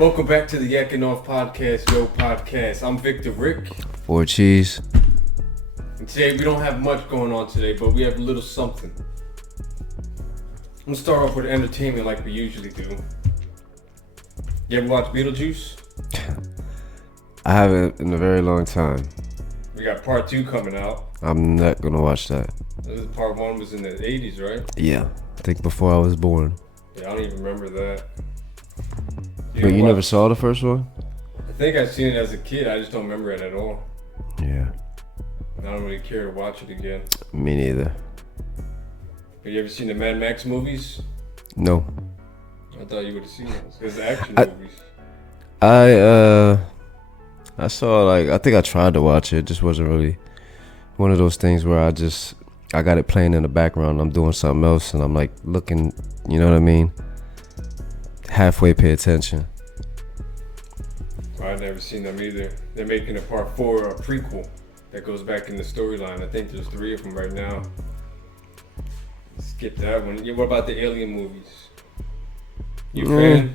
Welcome back to the Yakking Off Podcast, YoPodcast. I'm Victor Rick. 4 cheese. And today we don't have much going on today, but we have a little something. I'm gonna start off with entertainment like we usually do. You ever watch Beetlejuice? I haven't in a very long time. We got part 2 coming out. I'm not gonna watch that. Part 1 was in the 80s, right? Yeah, I think before I was born. Yeah, I don't even remember that. But you never saw the first one? I think I've seen it as a kid, I just don't remember it at all. Yeah. I don't really care to watch it again. Me neither. Have you ever seen the Mad Max movies? No. I thought you would have seen those. There's action movies. I saw, I think I tried to watch it. It just wasn't really one of those things where I got it playing in the background. I'm doing something else and I'm like looking, you know what I mean? Halfway pay attention. I've never seen them either. They're making a part 4, a prequel that goes back in the storyline. I think there's 3 of them right now. Skip that one. Yeah, what about the Alien movies? You fan?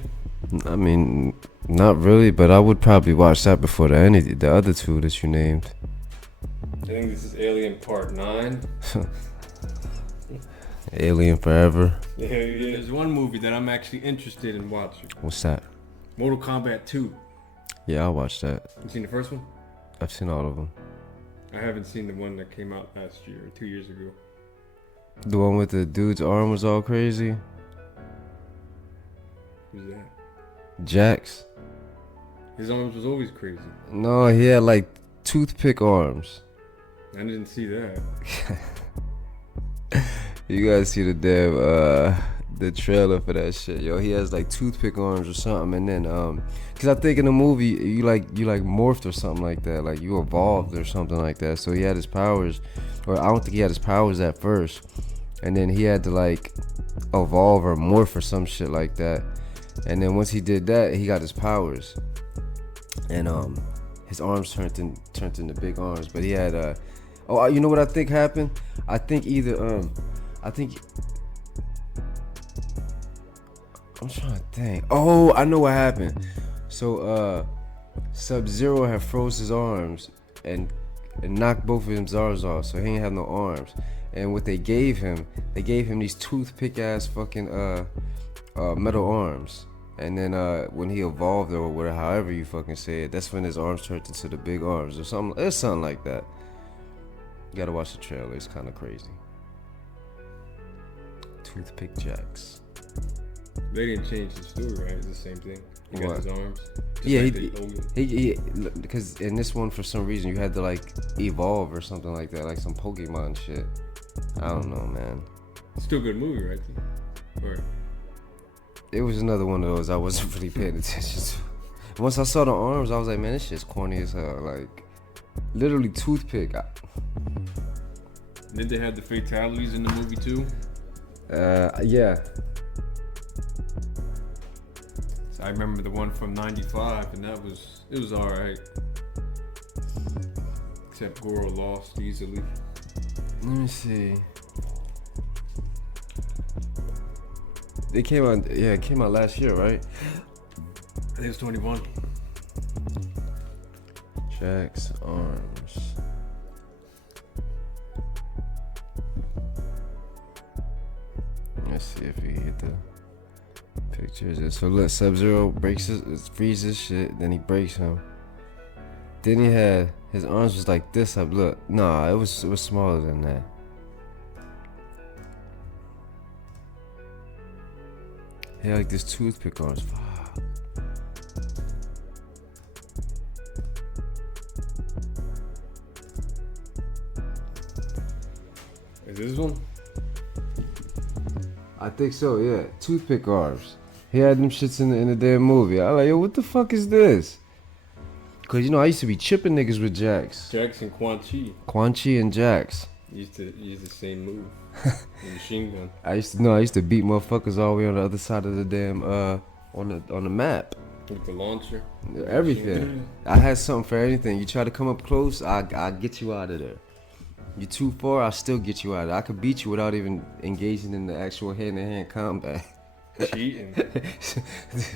I mean, not really, but I would probably watch that before the other 2 that you named. I think this is Alien Part 9. Alien Forever. Yeah. There's one movie that I'm actually interested in watching. What's that? Mortal Kombat 2. Yeah, I'll watch that. You seen the first one? I've seen all of them. I haven't seen the one that came out last year or 2 years ago. The one with the dude's arm was all crazy? Who's that? Jax? His arms was always crazy. No, he had like toothpick arms. I didn't see that. You guys see the damn the trailer for that shit, yo. He has like toothpick arms or something, and then cause I think in the movie you morphed or something like that, like you evolved or something like that. So he had his powers, or I don't think he had his powers at first, and then he had to like evolve or morph or some shit like that. And then once he did that, he got his powers, and his arms turned into big arms. But he had you know what I think happened? I think I'm trying to think. Oh, I know what happened. So Sub-Zero had froze his arms and knocked both of his arms off, so he didn't have no arms. And what they gave him these toothpick ass fucking metal arms. And then when he evolved or whatever, however you fucking say it, that's when his arms turned into the big arms or something. It's something like that. You gotta watch the trailer. It's kind of crazy. Toothpick Jax. They didn't change the story, right? It's the same thing. He got his arms. Yeah, he because in this one for some reason you had to like evolve or something like that, like some Pokemon shit. I don't know, man. Still a good movie, right? Or it was another one of those I wasn't really paying attention to. Once I saw the arms, I was like, man, this shit's corny as hell. Like, literally toothpick. Did they have the fatalities in the movie too? Yeah. So I remember the one from '95, and it was all right. Except Goro lost easily. Let me see. It came out last year, right? I think it was 21. Jax arms. Let's see if we hit the pictures. So look, Sub-Zero freezes shit, then he breaks him. Then he had his arms was like this up. Look, nah, it was smaller than that. He had like this toothpick arms. Fuck. Is this one? I think so, yeah. Toothpick arms. He had them shits in the damn movie. I like, yo, what the fuck is this? Cause you know I used to be chipping niggas with Jax. Jax and Quan Chi and Jax. Used to use the same move. The machine gun. I used to beat motherfuckers all the way on the other side of the damn on the map. With the launcher. Everything. I had something for anything. You try to come up close, I get you out of there. You too far, I'll still get you out of there. I could beat you without even engaging in the actual hand-to-hand combat. Cheating.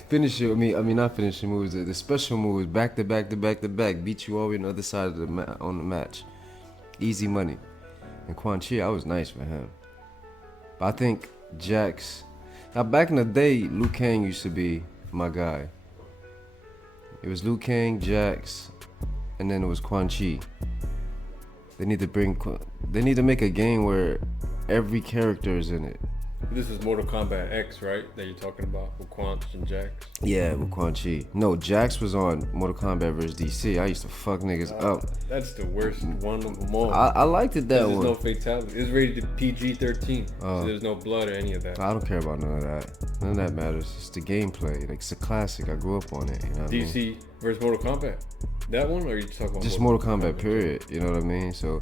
Finishing. I mean, not finishing moves. The special moves, back to back to back to back, beat you all the way on the other side of on the match. Easy money. And Quan Chi, I was nice with him. But I think Jax. Now back in the day, Liu Kang used to be my guy. It was Liu Kang, Jax, and then it was Quan Chi. They need to make a game where every character is in it. This is Mortal Kombat X, right? That you're talking about with Quan and Jax? Yeah, with Quan Chi. No, Jax was on Mortal Kombat vs. DC. I used to fuck niggas up. That's the worst one of them all. I liked it that one. There's no fatality. It's rated PG-13, so there's no blood or any of that. I don't care about none of that. None of that matters. It's the gameplay. Like, it's a classic. I grew up on it. You know what DC I mean? versus Mortal Kombat. That one, or are you talking about just Mortal Kombat period? You know what I mean? So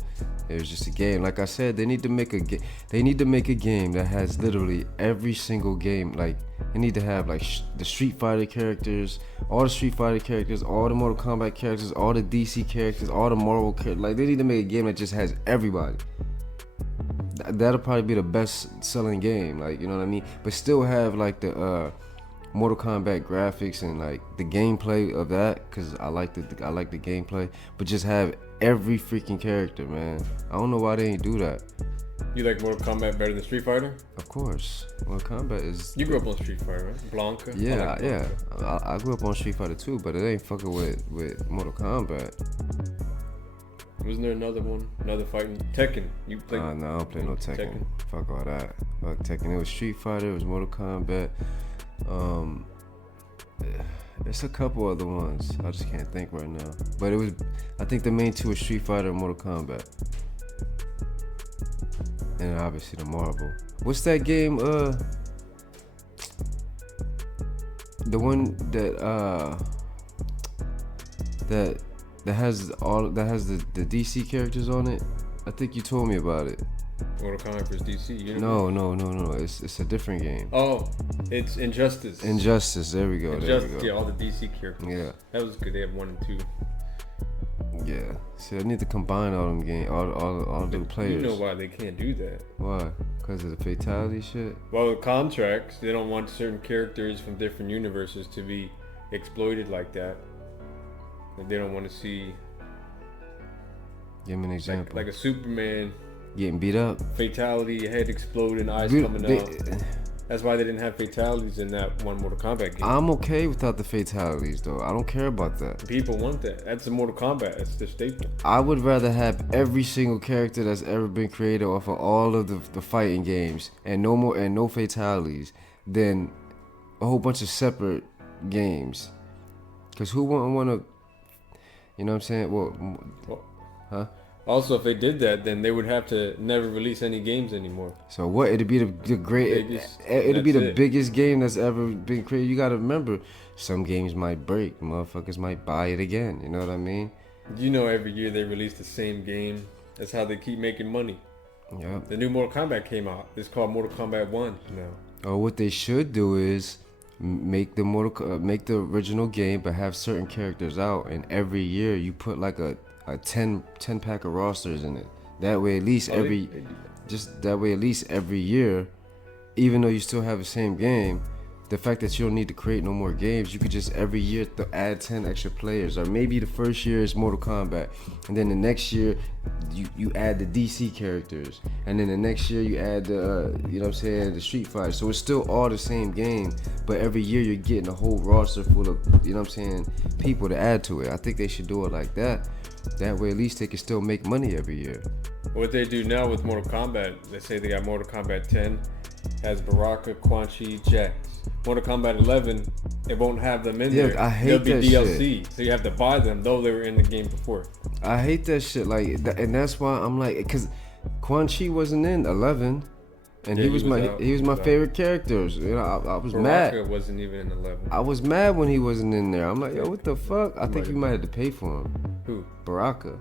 it was just a game. Like I said, they need to make a game. They need to make a game that has literally every single game. Like they need to have like the Street Fighter characters, all the Street Fighter characters, all the Mortal Kombat characters, all the DC characters, all the Marvel characters. Like they need to make a game that just has everybody. That'll probably be the best selling game. Like you know what I mean? But still have like the Mortal Kombat graphics and like the gameplay of that, cause I like the gameplay, but just have every freaking character, man. I don't know why they ain't do that. You like Mortal Kombat better than Street Fighter? Of course, Mortal Kombat is. You grew up on Street Fighter, right? Blanca. Yeah, Blanca. I grew up on Street Fighter too, but it ain't fucking with Mortal Kombat. Wasn't there another one? Another fighting Tekken? You play? No, I don't play no Tekken. Fuck all that. Fuck Tekken. It was Street Fighter. It was Mortal Kombat. It's a couple other ones. I just can't think right now. But it was, I think the main two were Street Fighter and Mortal Kombat. And obviously the Marvel. What's that game? The one that has the DC characters on it. I think you told me about it. Mortal Kombat vs. DC. No. It's a different game. Oh, it's Injustice. Injustice. There we go. Yeah, all the DC characters. Yeah, that was good. They have 1 and 2. Yeah. See, I need to combine all them games, all the players. You know why they can't do that? Why? Because of the fatality shit. Well, with contracts, they don't want certain characters from different universes to be exploited like that. Like they don't want to see. Give me an example. Like a Superman. Getting beat up. Fatality, head exploding, eyes coming out. That's why they didn't have fatalities in that one Mortal Kombat game. I'm okay without the fatalities though. I don't care about that. People want that. That's the Mortal Kombat. That's the staple. I would rather have every single character that's ever been created off of all of the fighting games and no fatalities than a whole bunch of separate games. Cause who wouldn't want to? You know what I'm saying? Well, huh? Also, if they did that, then they would have to never release any games anymore. So what? It'd be the great. It'd be the biggest game that's ever been created. You gotta remember, some games might break. Motherfuckers might buy it again. You know what I mean? You know, every year they release the same game. That's how they keep making money. Yep. The new Mortal Kombat came out. It's called Mortal Kombat 1 now. Oh, what they should do is make the original game, but have certain characters out, and every year you put like a 10 pack of rosters in it. That way at least every year, even though you still have the same game, the fact that you don't need to create no more games, you could just every year add 10 extra players. Or maybe the first year is Mortal Kombat, and then the next year you add the DC characters, and then the next year you add the the Street Fighter. So it's still all the same game, but every year you're getting a whole roster full of people to add to it. I think they should do it like that. That way at least they can still make money every year. What they do now with Mortal Kombat, let's say they got Mortal Kombat 10, has Baraka, Quan Chi, Jax. Mortal Kombat 11, it won't have them in there. I hate They'll be that DLC, shit. so you have to buy them, though they were in the game before. I hate that shit, and that's why I'm like, because Quan Chi wasn't in 11, and Yeah, he was my favorite characters. You know, I was mad. Baraka wasn't even in 11. I was mad when he wasn't in there. I'm like, yo, what the fuck? I think you might have to pay for him. Who? Baraka.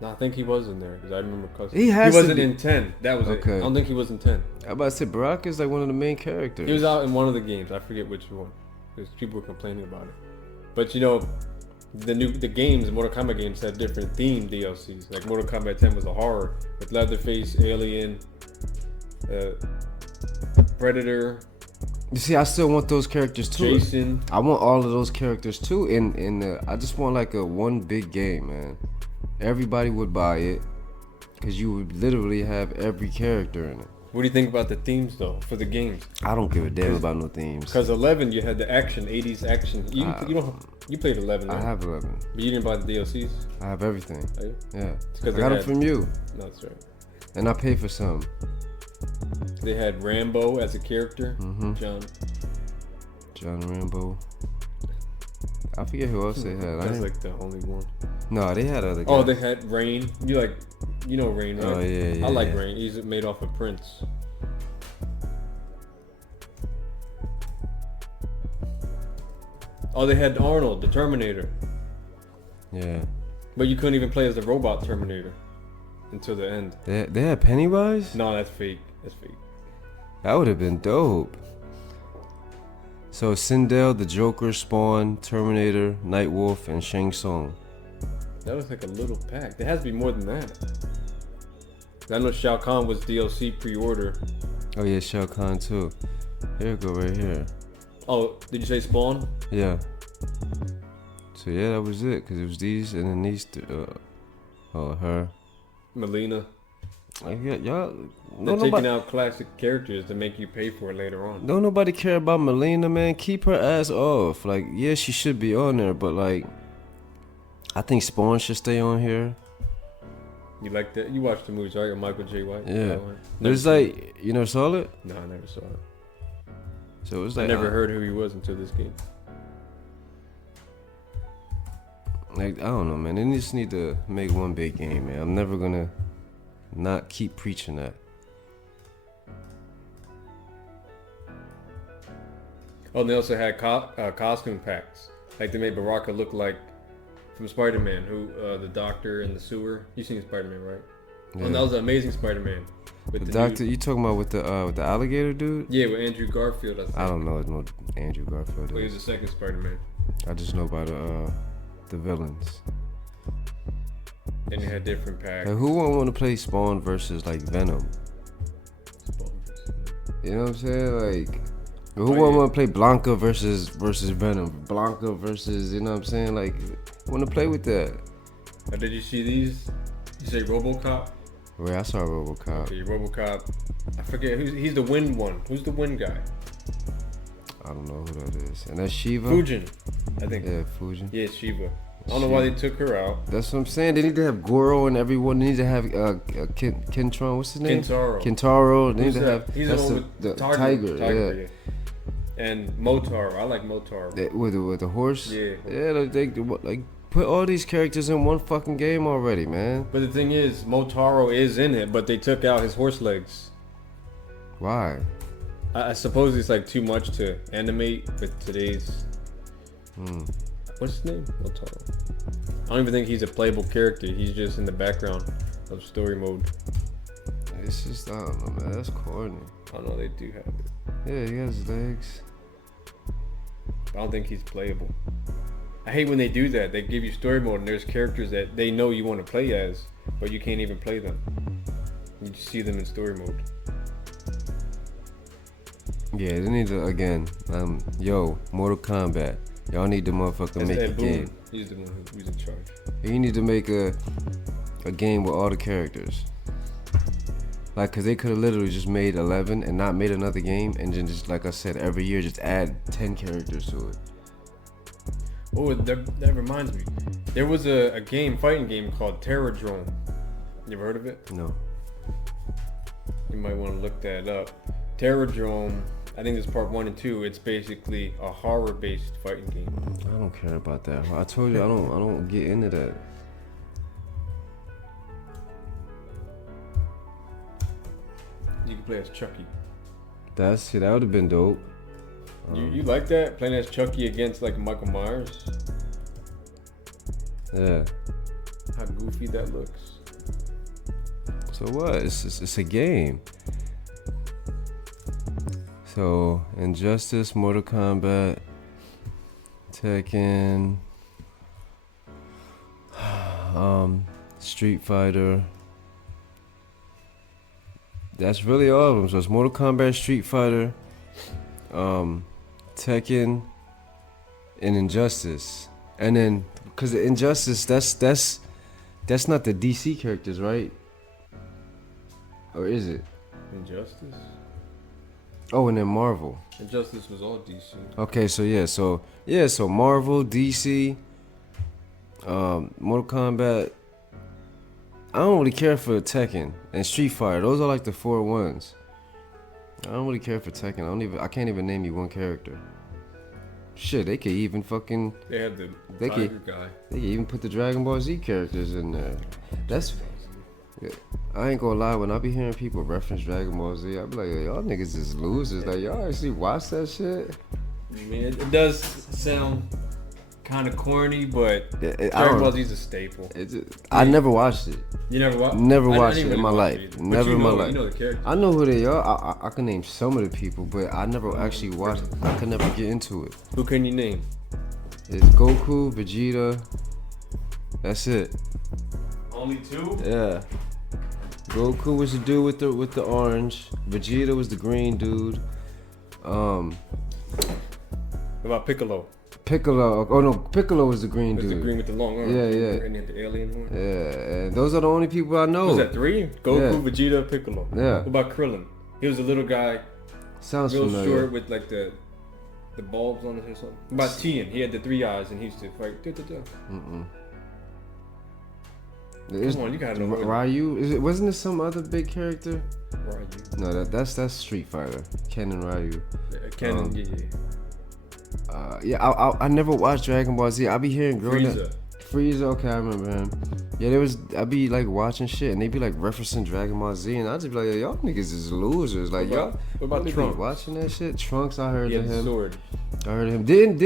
No, I think he was in there because I remember. He wasn't in 10. That was okay. it. I don't think he was in 10. I about to say Baraka's like one of the main characters. He was out in one of the games. I forget which one because people were complaining about it. But the games, Mortal Kombat games, had different themed DLCs. Like Mortal Kombat 10 was a horror with Leatherface, Alien, Predator, You see, I still want those characters too. Jason. I want all of those characters too. I just want like a one big game, man. Everybody would buy it because you would literally have every character in it. What do you think about the themes though for the games? I don't give a damn about no themes. Because 11, you had the action, 80s action. You played 11, right? I have 11. But you didn't buy the DLCs? I have everything. Oh, yeah? Yeah. It's I got them from you. No, that's right. And I paid for some. They had Rambo as a character. Mm-hmm. John Rambo. I forget who else they had. That's like the only one. No, they had other guys. Oh, they had Rain. You know Rain, right? Oh, yeah. I like Rain. He's made off of Prince. Oh, they had Arnold, the Terminator. Yeah. But you couldn't even play as the robot Terminator until the end. They had Pennywise? No, that's fake. That's fake. That would have been dope. So Sindel, the Joker, Spawn, Terminator, Nightwolf, and Shang Tsung. That was like a little pack. There has to be more than that. I know Shao Kahn was DLC pre-order. Oh yeah, Shao Kahn too. Here we go, right here. Oh, did you say Spawn? Yeah. So yeah, that was it. Cause it was these and then these. Her. Melina. Like, yeah, y'all. They're taking out classic characters to make you pay for it later on. Don't nobody care about Melina, man. Keep her ass off. Like, yeah, she should be on there, but like, I think Spawn should stay on here. You like that? You watched the movies, right? With Michael J. White? Yeah. But it's like, you never saw it? No, I never saw it. So it was like, I never heard who he was until this game. Like, I don't know, man. They just need to make one big game, man. I'm never gonna not keep preaching that. Oh, and they also had costume packs. Like they made Baraka look like from Spider-Man, the doctor in the sewer. You seen Spider-Man, right? Yeah. Oh, that was an Amazing Spider-Man. With the doctor, you talking about with the alligator dude? Yeah, with Andrew Garfield. I don't know no Andrew Garfield. Well, he was the second Spider-Man. I just know about the villains. And you had different packs. Like, who won't want to play Spawn versus like Venom? You know what I'm saying? Like, who won't want to play Blanca versus Venom? Blanca versus, you know what I'm saying? Like, want to play with that? Did you see these? You say RoboCop? Wait, I saw RoboCop. Okay, RoboCop. I forget he's the wind one. Who's the wind guy? I don't know who that is. And that's Shiva. Fujin, I think. Yeah, Fujin. Yeah, Shiva. I don't know why they took her out. That's what I'm saying. They need to have Goro and everyone. They need to have Kentron. What's his name? Kentaro. They need to have. He's that's the tiger. Yeah. And Motaro. I like Motaro. With the horse. Yeah. Yeah. Like put all these characters in one fucking game already, man. But the thing is, Motaro is in it, but they took out his horse legs. Why? I suppose it's like too much to animate with today's. What's his name? Motaro. I don't even think he's a playable character. He's just in the background of story mode. It's just, I don't know, man. That's corny. I know they do have it. Yeah, he has legs. But I don't think he's playable. I hate when they do that. They give you story mode and there's characters that they know you want to play as, but you can't even play them. You just see them in story mode. Yeah, they need to, again, Mortal Kombat. Y'all need to motherfucker make a game. He's the one who's in charge. You need to make a game with all the characters. Like, cause they could have literally just made 11 and not made another game, and then just, like I said, every year just add 10 characters to it. Oh, that reminds me. There was a fighting game called Terradrome. You ever heard of it? No. You might want to look that up. Terradrome, I think it's part 1 and 2. It's basically a horror-based fighting game. I don't care about that. I told you I don't get into that. You can play as Chucky. That would have been dope. You like that? Playing as Chucky against like Michael Myers? Yeah. How goofy that looks. So what? It's a game. So, Injustice, Mortal Kombat, Tekken, Street Fighter. That's really all of them. So it's Mortal Kombat, Street Fighter, Tekken, and Injustice, and then because Injustice, that's not the DC characters, right? Or is it? Injustice. Oh, and then Marvel. Injustice was all DC. Okay, so Marvel, DC, Mortal Kombat. I don't really care for Tekken and Street Fighter. Those are like the 4 ones. I don't really care for Tekken. I can't even name you one character. Shit, they could even fucking. They had the Tiger guy. They could even put the Dragon Ball Z characters in there. That's. Yeah, I ain't gonna lie. When I be hearing people reference Dragon Ball Z, I be like, y'all niggas is losers. Like y'all actually watch that shit. I mean, it does sound kind of corny, but Dragon Ball Z is a staple. I never watched it. You never watched? Never watched it in my life. It Never in my life. You know the characters. I know who they are. I can name some of the people, but I never actually watched it. I could never get into it. Who can you name? It's Goku, Vegeta. That's it. Only 2? Yeah. Goku was the dude with the orange. Vegeta was the green dude. What about Piccolo? Oh no, Piccolo was the green dude. The green with the long arms. Yeah. And he had the alien horn. Yeah, and those are the only people I know. Was that 3? Goku, Vegeta, Piccolo. Yeah. What about Krillin? He was a little guy. Sounds real familiar. Short with like the bulbs on his head or something. What about Tien? He had the 3 eyes and he used to fight. Come on, you gotta know. Ryu? Wasn't it some other big character? Ryu. No, that's Street Fighter. Ken and Ryu. Ken, I never watched Dragon Ball Z. I be hearing growing up. Frieza, okay, I remember him. Yeah, I be like watching shit and they be like referencing Dragon Ball Z and I just be like, y'all niggas is losers. Like what about y'all Trunks? Watching that shit. Trunks, I heard he of had him. The sword. I heard of him. Didn't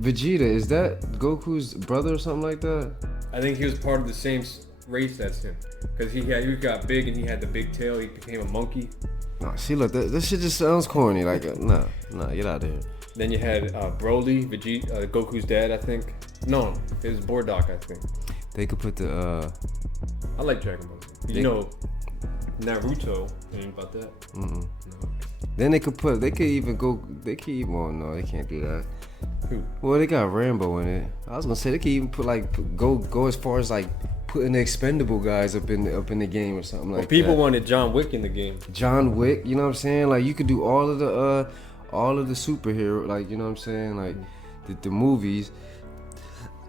Vegeta, is that Goku's brother or something like that? I think he was part of the same race as him. Because he got big and he had the big tail. He became a monkey. Nah, see, look, that shit just sounds corny. Like, nah, get out of here. Then you had Broly, Vegeta, Goku's dad, I think. No, it was Bardock, I think. They could put the. I like Dragon Ball Z. You know, Naruto. You know about that? No. Then they could even go. Well, no, they can't do that. Who? Well, they got Rambo in it. I was gonna say they could even put go as far as like putting the expendable guys up in the game or something like that. People wanted John Wick in the game. John Wick, you know what I'm saying? Like you could do all of the superhero, like you know what I'm saying? Like the movies.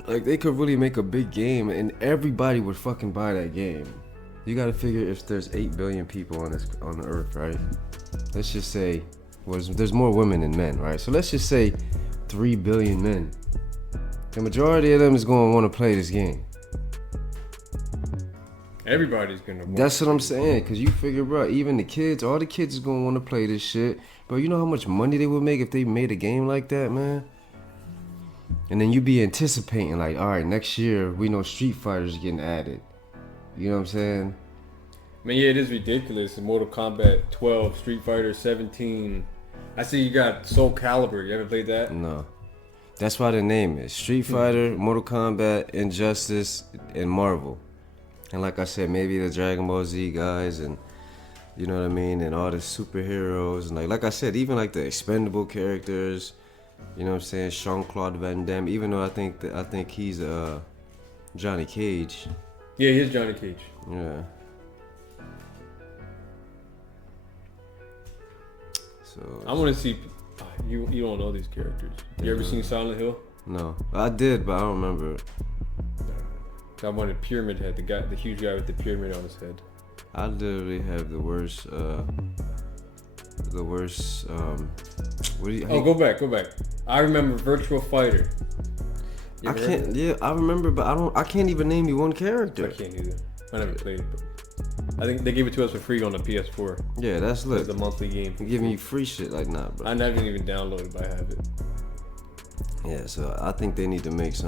Like they could really make a big game and everybody would fucking buy that game. You gotta figure if there's 8 billion people on the earth, right? Let's just say there's more women than men, right? So let's just say 3 billion men. The majority of them is gonna want to play this game. Everybody's gonna want. That's what I'm saying, cause you figure, bro, even the kids, all the kids is gonna want to play this shit. Bro, you know how much money they would make if they made a game like that, man? And then you be anticipating like, all right, next year we know Street Fighter's getting added. You know what I'm saying? I mean, yeah, it is ridiculous. In Mortal Kombat 12, Street Fighter 17. I see you got Soul Calibur. You ever played that? No. That's why the name is Street Fighter, Mortal Kombat, Injustice, and Marvel. And like I said, maybe the Dragon Ball Z guys and you know what I mean, and all the superheroes and like I said, even like the expendable characters. You know what I'm saying? Jean-Claude Van Damme. Even though I think he's Johnny Cage. Yeah, he's Johnny Cage. Yeah. So I want to see. You don't know these characters. You ever seen Silent Hill? No, I did, but I don't remember it. I wanted Pyramid Head, the huge guy with the pyramid on his head. I literally have the worst. Go back. I remember Virtual Fighter. I can't. Yeah, I remember, but I can't even name you one character. I can't either. I never played it, but I think they gave it to us for free on the PS4. Yeah, that's lit. It's a monthly game. They're giving you free shit like nah, bro. I never even downloaded, but I have it. Yeah, so I think they need to make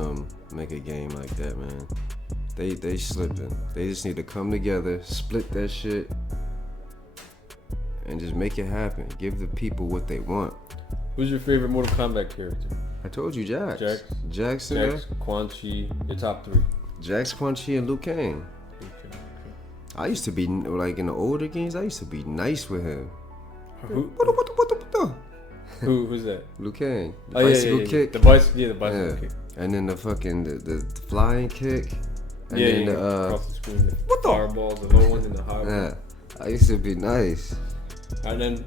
a game like that, man. They slipping. They just need to come together, split that shit, and just make it happen. Give the people what they want. Who's your favorite Mortal Kombat character? I told you Jax, Jax, Quan Chi, your top 3. Jax, Quan Chi, and Liu Kang. Okay. I used to be, like in the older games, I used to be nice with him. Who's that? Liu Kang. The Oh, bicycle yeah. kick. The bicycle kick. And then the fucking the flying kick. And Yeah, then yeah, the across the screen. The fireballs, the low ones, and the high ones. yeah. I used to be nice. And then,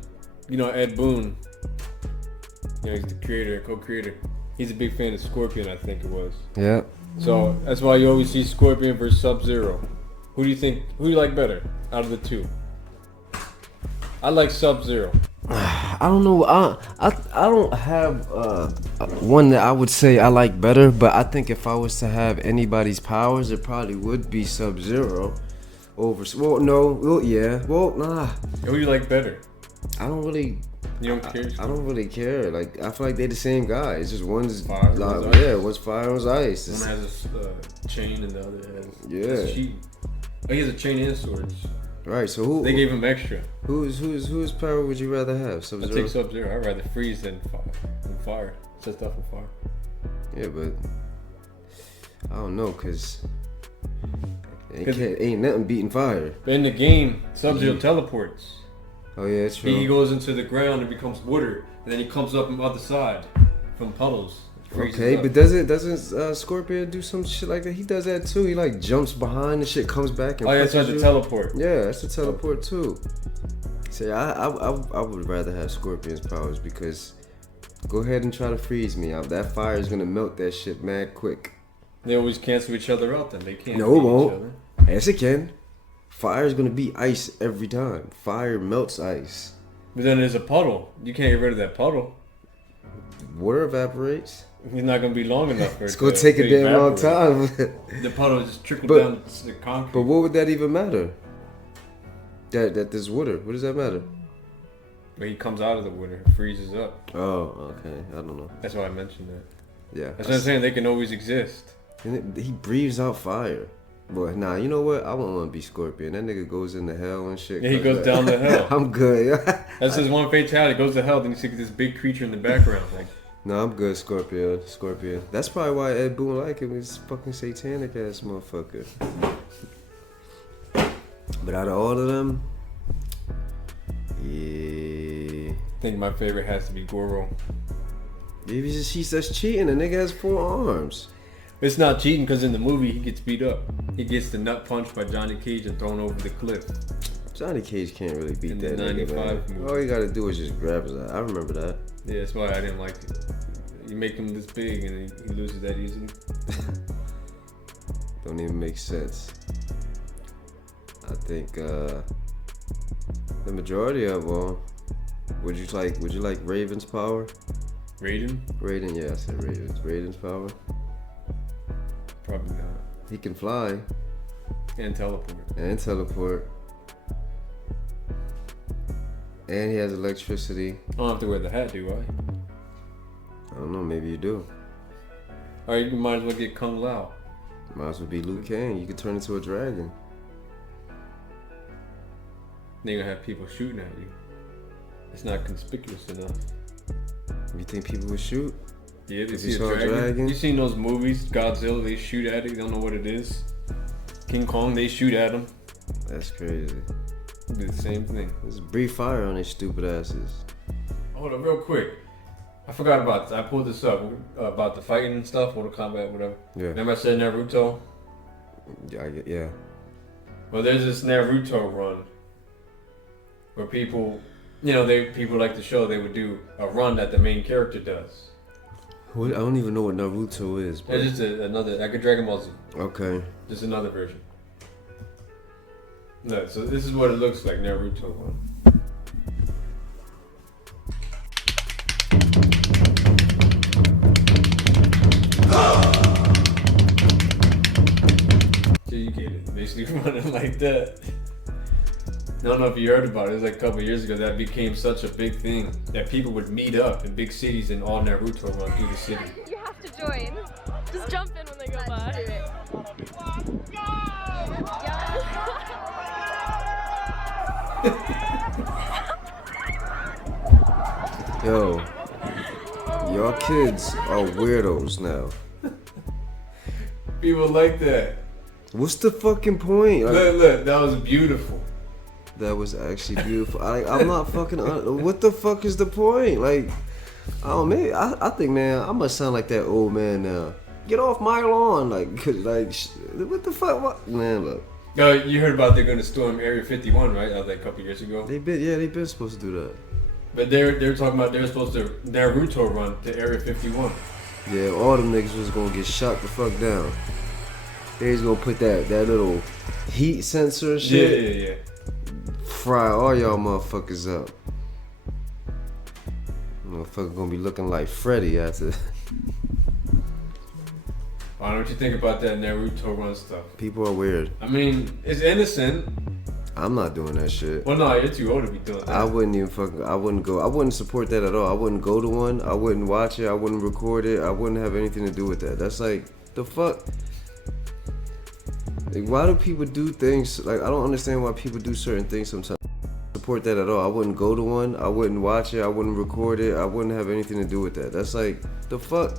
Ed Boon. He's the creator, co-creator. He's a big fan of Scorpion, I think it was. Yeah. So that's why you always see Scorpion versus Sub-Zero. Who do you like better out of the two? I like Sub-Zero. I don't know. I don't have one that I would say I like better, but I think if I was to have anybody's powers, it probably would be Sub-Zero over. Well, no. Well, yeah. Well, nah. Who do you like better? I don't really. You don't care? I don't really care. Like, I feel like they're the same guy. It's just one's fire, like, yeah, one's fire, one's ice. One has a chain and the other has Yeah. sheet. Oh, he has a chain and swords. Right. So who? They gave him extra. Whose power would you rather have? I Sub-Zero. take Sub-Zero. I'd rather freeze than fire. Set stuff on fire. Yeah, but I don't know, cause ain't nothing beating fire. But in the game, Sub-Zero teleports. Oh yeah, it's true. He goes into the ground and becomes water, and then he comes up on the other side from puddles. Okay, but doesn't Scorpion do some shit like that? He does that too. He like jumps behind the shit, comes back and. Oh, yeah, that's like the teleport. Yeah, that's the teleport too. See, I would rather have Scorpion's powers because go ahead and try to freeze me. That fire is gonna melt that shit mad quick. They always cancel each other out. Then they can't. No, it beat won't. each other. Yes, it can. Fire is gonna be ice every time. Fire melts ice. But then there's a puddle. You can't get rid of that puddle. Water evaporates. It's not gonna be long enough for it. It's gonna take a damn long time. The puddle just trickle down the concrete. But what would that even matter? That there's water. What does that matter? But he comes out of the water, and freezes up. Oh, okay. I don't know. That's why I mentioned that. Yeah. That's what I'm saying. They can always exist. And he breathes out fire. Boy, nah, you know what? I won't want to be Scorpion. That nigga goes into hell and shit. Yeah, he goes down to hell. I'm good. That's his one fatality. Goes to hell, then you see this big creature in the background. Like, no, I'm good, Scorpion. That's probably why Ed Boon like him. He's fucking satanic ass motherfucker. But out of all of them, yeah. I think my favorite has to be Goro. Maybe he's just cheating. The nigga has 4 arms. It's not cheating because in the movie he gets beat up. He gets the nut punched by Johnny Cage and thrown over the cliff. Johnny Cage can't really beat In that the nigga, 95 man. movie. All you gotta do is just grab his eye. I remember that. Yeah, that's why I didn't like it. You make him this big and he loses that easily. Don't even make sense. I think the majority of them. Would you like Raven's power? Raiden? Raiden, yeah, I said Raven's. Raiden's power. Probably not. He can fly And teleport. and teleport. And he has electricity. I don't have to wear the hat, do I? I don't know, maybe you do. Or you might as well get Kung Lao. Might as well be Liu Kang. You could turn into a dragon. Then you're gonna have people shooting at you. It's not conspicuous enough. You think people would shoot? Yeah, they If see you a saw a dragon. dragon? You seen those movies? Godzilla, they shoot at it, they don't know what it is. King Kong, they shoot at him. That's crazy. Do the same thing. Just breathe fire on these stupid asses. Hold up, real quick. I forgot about this. I pulled this up about the fighting and stuff, Mortal Kombat, whatever. Yeah. Remember I said Naruto? Yeah. Well, there's this Naruto run where people, people like the show, they would do a run that the main character does. I don't even know what Naruto is. But... It's just another, like a Dragon Ball Z. Okay. Just another version. No, so this is what it looks like, Naruto run. So you get it, basically running like that. I don't know if you heard about it. It was like a couple years ago that became such a big thing that people would meet up in big cities and all Naruto run through the city. You have to join. Just jump in when they go by. Do it. Yo, y'all kids are weirdos now. People like that. What's the fucking point? Look, that was beautiful. That was actually beautiful. I'm not fucking. What the fuck is the point? Like, I think, man, I must sound like that old man now. Get off my lawn, like, what the fuck? What? Man, look. You heard about they're gonna storm Area 51, right? Like a couple years ago. They been supposed to do that. But they're talking about they're supposed to Naruto Run to Area 51. Yeah, all them niggas was gonna get shot the fuck down. They was gonna put that little heat sensor and shit. Yeah. Fry all y'all motherfuckers up. Motherfucker gonna be looking like Freddy after. I don't know what you think about that Naruto Run stuff. People are weird. I mean, it's innocent. I'm not doing that shit. Well, no, you're too old to be doing that. I wouldn't go. I wouldn't support that at all. I wouldn't go to one. I wouldn't watch it. I wouldn't record it. I wouldn't have anything to do with that. That's like, the fuck? Like, why do people do things? Like, I don't understand why people do certain things sometimes. Support that at all. I wouldn't go to one. I wouldn't watch it. I wouldn't record it. I wouldn't have anything to do with that. That's like, the fuck?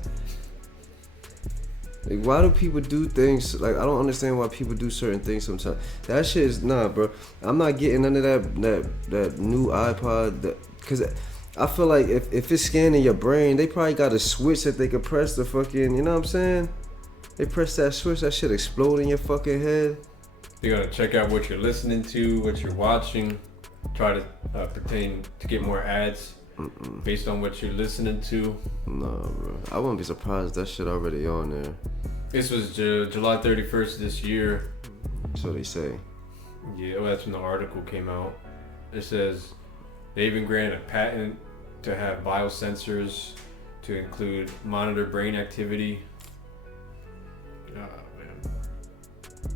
Like, why do people do things? Like, I don't understand why people do certain things sometimes. That shit is, nah, bro. I'm not getting none of that new iPod. Cause I feel like if it's scanning your brain, they probably got a switch that they could press the fucking, you know what I'm saying? They press that switch, that shit explode in your fucking head. They're gonna check out what you're listening to, what you're watching, try to pertain to get more ads based on what you're listening to. Nah, bro. I wouldn't be surprised that shit already on there. This was July 31st this year. So they say. Yeah, well, that's when the article came out. It says they even granted a patent to have biosensors to include monitor brain activity. Oh, man.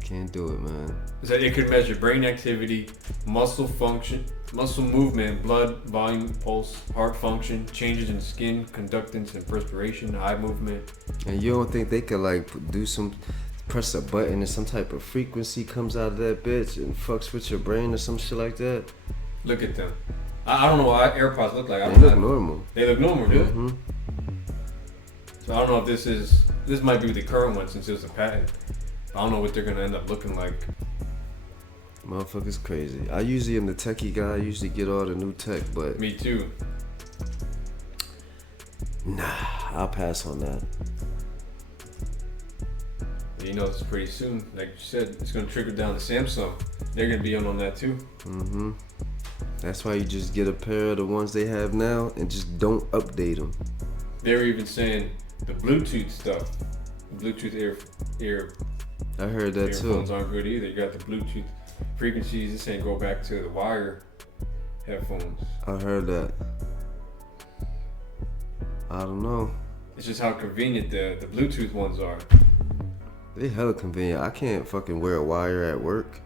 Can't do it, man. It said it could measure brain activity, muscle function, muscle movement, blood volume, pulse, heart function, changes in skin, conductance and perspiration, eye movement. And you don't think they could like press a button and some type of frequency comes out of that bitch and fucks with your brain or some shit like that? Look at them. I don't know what Airpods look like. They look normal. They look normal, really? Mm-hmm. So I don't know if this might be the current one since it's a patent. I don't know what they're gonna end up looking like. Motherfucker's crazy. I usually am the techie guy. I usually get all the new tech, but Me too. nah, I'll pass on that. You know, it's pretty soon. Like you said, it's gonna trickle down to Samsung. They're gonna be on that too. Mm-hmm. That's why you just get a pair of the ones they have now and just don't update them. They were even saying the Bluetooth stuff. Bluetooth ear. I heard that too. Earphones aren't good either. You got the Bluetooth frequencies. This ain't go back to the wire headphones. I heard that. I don't know. It's just how convenient the Bluetooth ones are. They hella convenient. I can't fucking wear a wire at work.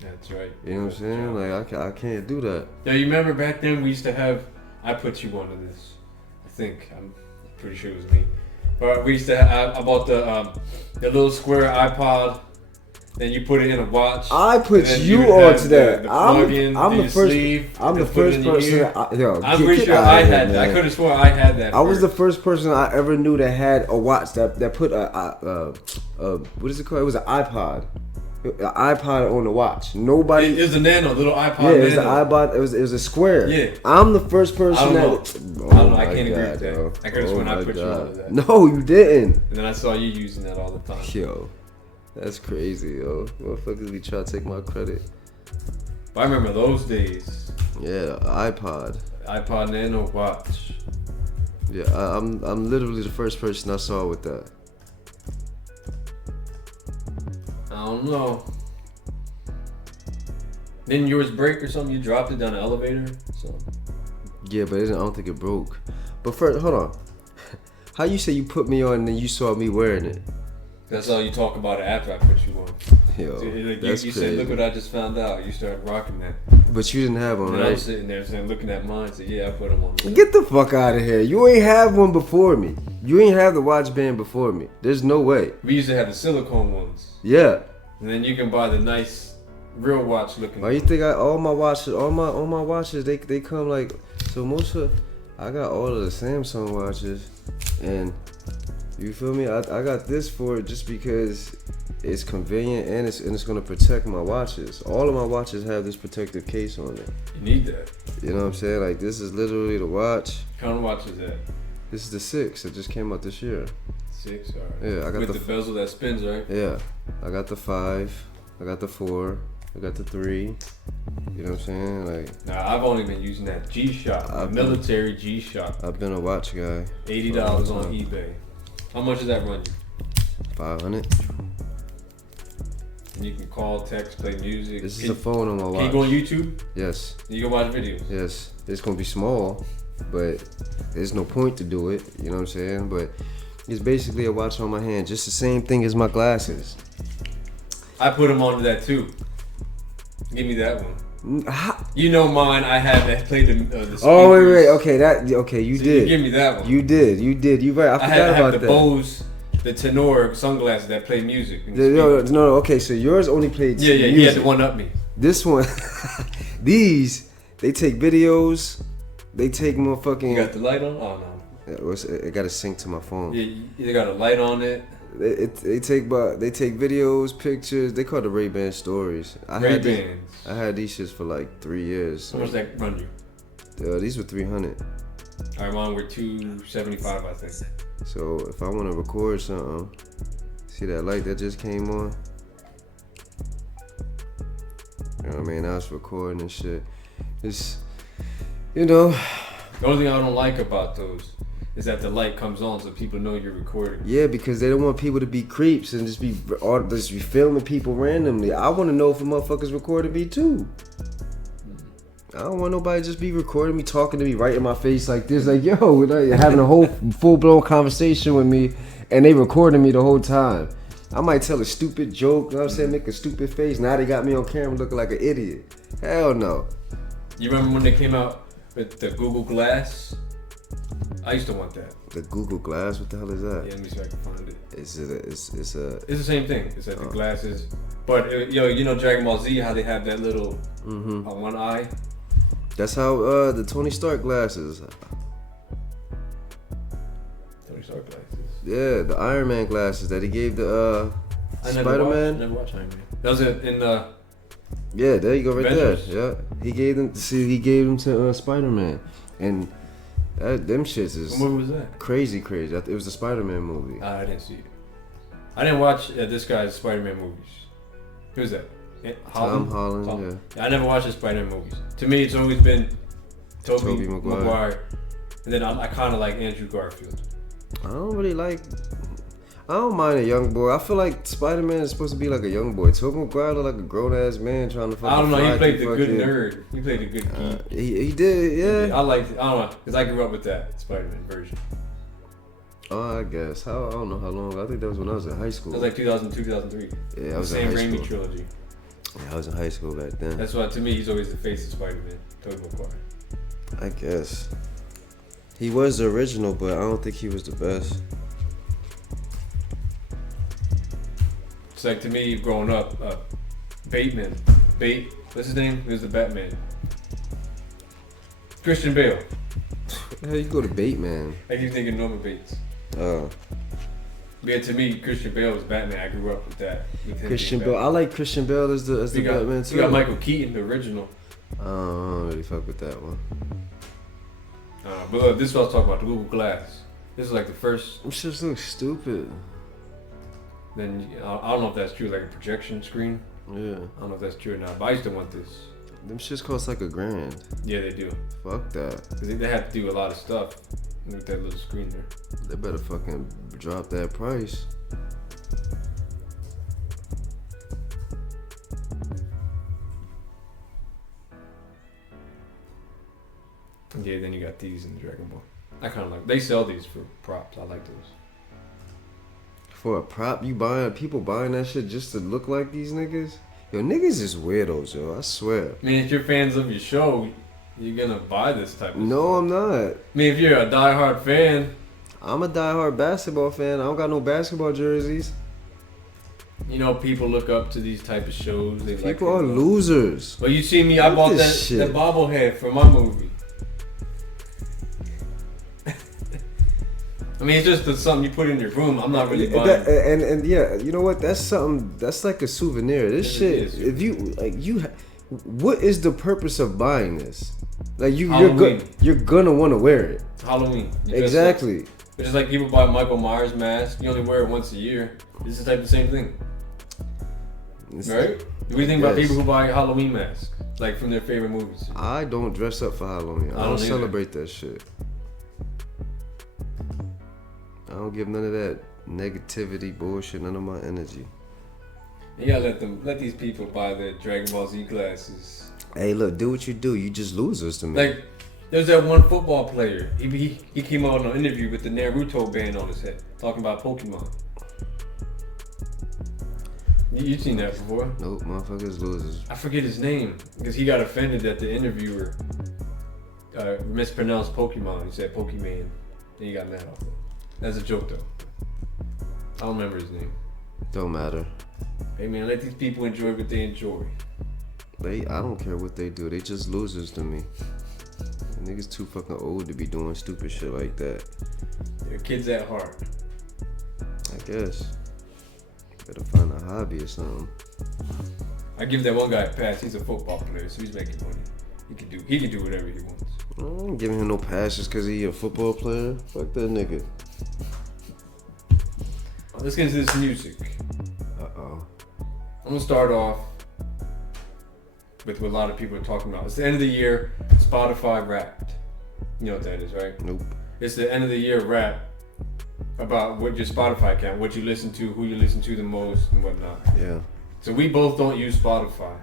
That's right. You know what I'm saying? Like I can't do that. Yeah, you remember back then we used to have. I put you onto this. I think I'm pretty sure it was me. But we used to have. I bought the little square iPod. Then you put it in a watch. I put you onto that. I'm the first. I'm the first person. I'm pretty sure I had that. I could have sworn I had that. I was the first person I ever knew that had a watch that put what is it called? It was an iPod. An iPod on the watch. Nobody. It was a little iPod. Yeah, it was an iPod. It was a square. Yeah. I'm the first person I don't know. I can't agree with that. Bro. I could have sworn I put you onto that. No, you didn't. And then I saw you using that all the time. Yo, that's crazy, yo. Motherfuckers be trying to take my credit. But I remember those days. Yeah, iPod Nano watch. Yeah, I'm literally the first person I saw with that. I don't know. Didn't yours break or something? You dropped it down the elevator? So. Yeah, but I don't think it broke. But first, hold on. How you say you put me on and then you saw me wearing it? That's all you talk about it after I put you on. Yo, so, like, that's you crazy. said, look what I just found out. You started rocking that. But you didn't have one, and right? I was sitting there saying, looking at mine, said, yeah, I put them on. Get the fuck out of here. You ain't have one before me. You ain't have the watch band before me. There's no way. We used to have the silicone ones. Yeah. And then you can buy the nice, real watch looking. Why you think all my watches, they come like, so I got all of the Samsung watches, and You feel me? I got this for it just because it's convenient and it's gonna protect my watches. All of my watches have this protective case on it. You need that. You know what I'm saying? Like this is literally the watch. How many watch is that? This is the 6. It just came out this year. 6, alright. Yeah, I got with the bezel that spins, right? Yeah, I got the 5. I got the 4. I got the 3. You know what I'm saying? Like, nah, I've only been using that G-Shock, military G-Shock. I've been a watch guy. $80 on eBay. How much does that run you? 500. And you can call, text, play music. This is a phone on my watch. Can you go on YouTube? Yes. You can watch videos? Yes. It's gonna be small, but there's no point to do it. You know what I'm saying? But it's basically a watch on my hand, just the same thing as my glasses. I put them onto that too. Give me that one. How? You know mine. I had that played the speakers. Oh wait. Okay, you So did. you give me that one. You did. You right. I forgot I about have the that. Bose, the tenor sunglasses that play music. No. Okay, so yours only played. Yeah. music. He had to one up me. This one, these they take videos. They take motherfucking. You got the light on? Oh no. It got to sync to my phone. Yeah, they got a light on it. They take videos, pictures. They call it the Ray-Ban stories. I had these shits for like 3 years. How much that run you? These were 300. Alright, mine were 275, I think. So if I want to record something, see that light that just came on? You know what I mean? I was recording and shit. It's, you know. The only thing I don't like about those is that the light comes on so people know you're recording. Yeah, because they don't want people to be creeps and just be filming people randomly. I want to know if a motherfucker's recording me too. I don't want nobody just be recording me, talking to me right in my face like this, like, yo, like having a whole full-blown conversation with me, and they recording me the whole time. I might tell a stupid joke, you know what I'm saying, make a stupid face. Now they got me on camera looking like an idiot. Hell no. You remember when they came out with the Google Glass? I used to want that. The Google Glass, what the hell is that? Yeah, let me see if I can find it. It's the same thing. It's like the glasses, but you know Dragon Ball Z, how they have that little on one eye. That's how the Tony Stark glasses. Tony Stark glasses. Yeah, the Iron Man glasses that he gave the Spider-Man. Never watched Iron Man. That was in the. Yeah, there you go, right Avengers. there. Yeah, he gave them. See, he gave them to Spider-Man, and them shits is. What movie was that? Crazy. It was the Spider-Man movie. I didn't see it. I didn't watch this guy's Spider-Man movies. Who's that? Tom Holland. Yeah. I never watched the Spider-Man movies. To me, it's always been Tobey Maguire. And then I kind of like Andrew Garfield. I don't mind a young boy. I feel like Spider-Man is supposed to be like a young boy. Tobey Maguire look like a grown-ass man trying to fucking I don't know, he played the fucking, good nerd. He played the good geek. He did, yeah. I liked it. I don't know, because I grew up with that Spider-Man version. Oh, I guess. I don't know how long. I think that was when I was in high school. That was like 2002, 2003. Yeah, I was Sam in high Raimi school. trilogy. Yeah, I was in high school back then. That's why, to me, he's always the face of Spider-Man. Tobey Maguire. I guess. He was the original, but I don't think he was the best. It's like, to me, growing up, what's his name? He was the Batman. Christian Bale. Hell, you go to Bateman. I keep thinking Norman Bates. Oh. Yeah, to me, Christian Bale was Batman. I grew up with that. With him Christian being Bale. I like Christian Bale as the Batman too. You got Michael Keaton, the original. I don't really fuck with that one. But look, this is what I was talking about, the Google Glass. This is like the first. Them shits look stupid. Then I don't know if that's true, like a projection screen. Yeah. I don't know if that's true or not, but I used to want this. Them shits cost like $1,000. Yeah, they do. Fuck that. Cause they have to do a lot of stuff with that little screen there. They better fucking drop that price. Yeah, then you got these in Dragon Ball. I kind of like. They sell these for props. I like those. For a prop, people buying that shit just to look like these niggas? Yo, niggas is weirdos, yo. I swear. I mean, if you're fans of your show, you're gonna buy this type of stuff. No, I'm not. I mean, if you're a diehard fan. I'm a diehard basketball fan. I don't got no basketball jerseys. You know, people look up to these type of shows. People are losers. Well, you see me, I bought that bobblehead for my movie. I mean, it's just something you put in your room. I'm not really buying. And yeah, you know what? That's something. That's like a souvenir. This It shit. is. If you what is the purpose of buying this? Like Halloween. you're gonna want to wear it. Halloween. You dress Exactly. up. It's just like people buy Michael Myers mask. You only wear it once a year. It's the type of same thing, right? What do you think about Yes. people who buy Halloween masks, like from their favorite movies? I don't dress up for Halloween. I don't either. celebrate that shit. I don't give none of that negativity bullshit, none of my energy. You gotta let these people buy their Dragon Ball Z glasses. Hey, look, do what you do. You just losers to me. Like, there's that one football player. He came out on an interview with the Naruto band on his head, talking about Pokemon. You've seen that before? Nope, motherfuckers losers. I forget his name because he got offended that the interviewer mispronounced Pokemon. He said Pokemon, and he got mad off it. That's a joke though. I don't remember his name. Don't matter. Hey man, let these people enjoy what they enjoy. I don't care what they do. They just losers to me. Niggas too fucking old to be doing stupid shit like that. They're kids at heart. I guess. Better find a hobby or something. I give that one guy a pass. He's a football player, so he's making money. He can do whatever he wants. I ain't giving him no passes because he a football player. Fuck that nigga. Let's get into this music. Uh-oh. I'm gonna start off with what a lot of people are talking about. It's the end of the year. Spotify Wrapped. You know what that is, right? Nope. It's the end of the year wrap about what your Spotify account, what you listen to, who you listen to the most, and whatnot. Yeah. So we both don't use Spotify.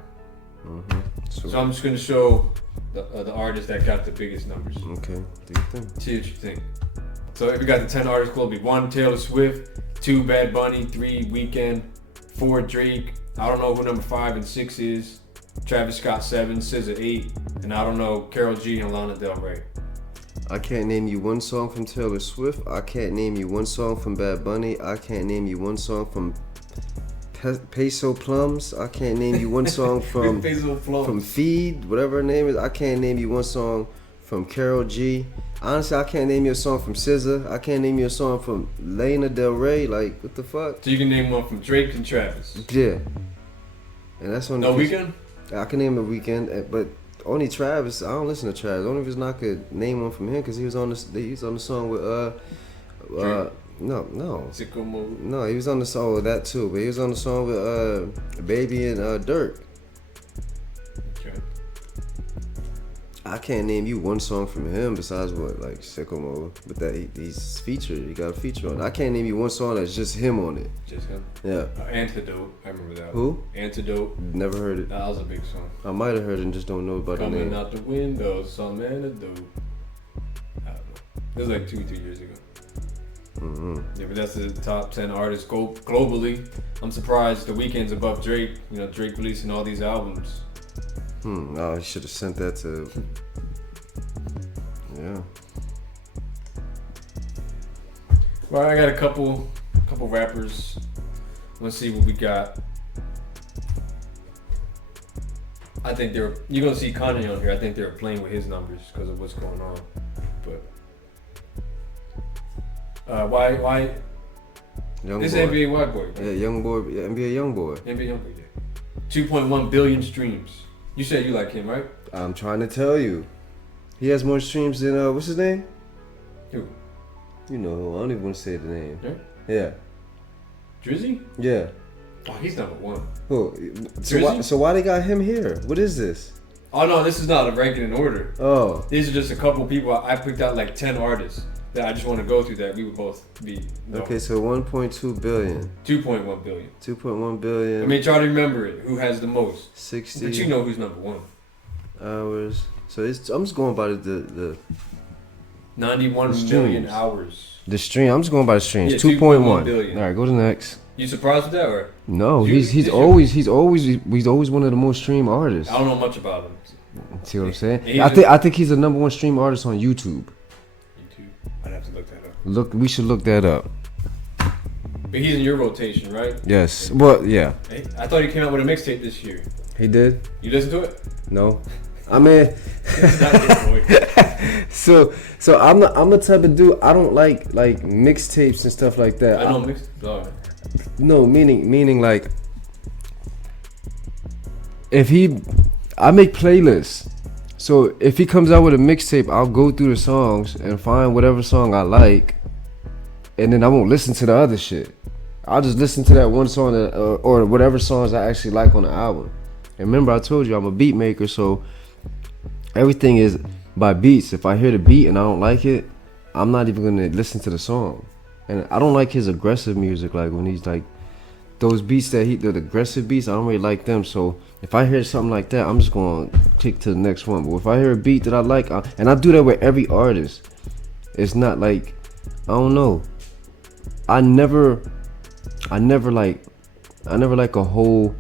Mm-hmm. So I'm just gonna show the artists that got the biggest numbers. Okay. Do you think? See what you think. So if we got the 10 artists globally: 1, Taylor Swift; 2, Bad Bunny; 3, Weeknd; 4, Drake. I don't know who number 5 and 6 is. Travis Scott 7, SZA 8, and I don't know Karol G and Lana Del Rey. I can't name you one song from Taylor Swift. I can't name you one song from Bad Bunny. I can't name you one song from Peso Plums. I can't name you one song from Feed, whatever her name is. I can't name you one song from Karol G. Honestly, I can't name you a song from SZA. I can't name you a song from Lana Del Rey. Like, what the fuck? So you can name one from Drake and Travis. Yeah. And that's on No Weeknd? I can name a Weeknd, but only Travis. I don't listen to Travis. The only reason I could name one from him because he was on the song with no. Sicko Mode. No, he was on the song with that too, but he was on the song with Baby and Durk. Okay. I can't name you one song from him besides what, like Sicko Mode, but that he's featured. He got a feature on it. I can't name you one song that's just him on it. Just him? Yeah. Antidote. I remember that. Who? Antidote. Never heard it. That was a big song. I might have heard it and just don't know about the Coming name. out the window, some antidote. I don't know. It was like 2-3 years ago. Mm-hmm. Yeah, but that's the top 10 artists globally. I'm surprised the Weeknd's above Drake. You know, Drake releasing all these albums. Oh, he should have sent that to. Yeah. Well, I got a couple rappers. Let's see what we got. I think you're gonna see Kanye on here. I think they're playing with his numbers because of what's going on. But why? Young This boy. NBA white boy. Yeah, young boy. Yeah, NBA young boy. NBA young boy. Yeah. 2.1 billion streams. You said you like him, right? I'm trying to tell you. He has more streams than what's his name? Who? You know who? I don't even want to say the name. Yeah? Yeah. Drizzy? Yeah. Oh, he's number 1. Who? Drizzy? So why they got him here? What is this? Oh no, this is not a ranking in order. Oh. These are just a couple people. I picked out like 10 artists that I just want to go through that we would both be. No. Okay, so 1.2 billion. 2.1 billion. 2.1 billion. I mean, try to remember it. Who has the most? 60 But you know who's number 1. hours. So I'm just going by the 91 The million streams. hours. the stream. I'm just going by the streams. Yeah, 2.1 billion. All right, go to the next. You surprised with that, or? No, You- he's did you- always one of the most streamed artists. I don't know much about him. See what I'm saying? He's I think he's the number 1 stream artist on YouTube. YouTube. I'd have to look that up. We should look that up. But he's in your rotation, right? Yes. Well, yeah. Hey, I thought he came out with a mixtape this year. He did. You listen to it? No. I mean, It's not your boy. so I'm the type of dude. I don't like mixtapes and stuff like that. I don't mix. Oh. No, meaning like I make playlists. So if he comes out with a mixtape, I'll go through the songs and find whatever song I like, and then I won't listen to the other shit. I'll just listen to that one song or whatever songs I actually like on the album. And remember, I told you I'm a beat maker, so everything is by beats. If I hear the beat and I don't like it, I'm not even gonna listen to the song. And I don't like his aggressive music, like when he's like those beats the aggressive beats. I don't really like them. So if I hear something like that, I'm just gonna kick to the next one. But if I hear a beat that I like, and I do that with every artist, it's not like, I don't know. I never like a whole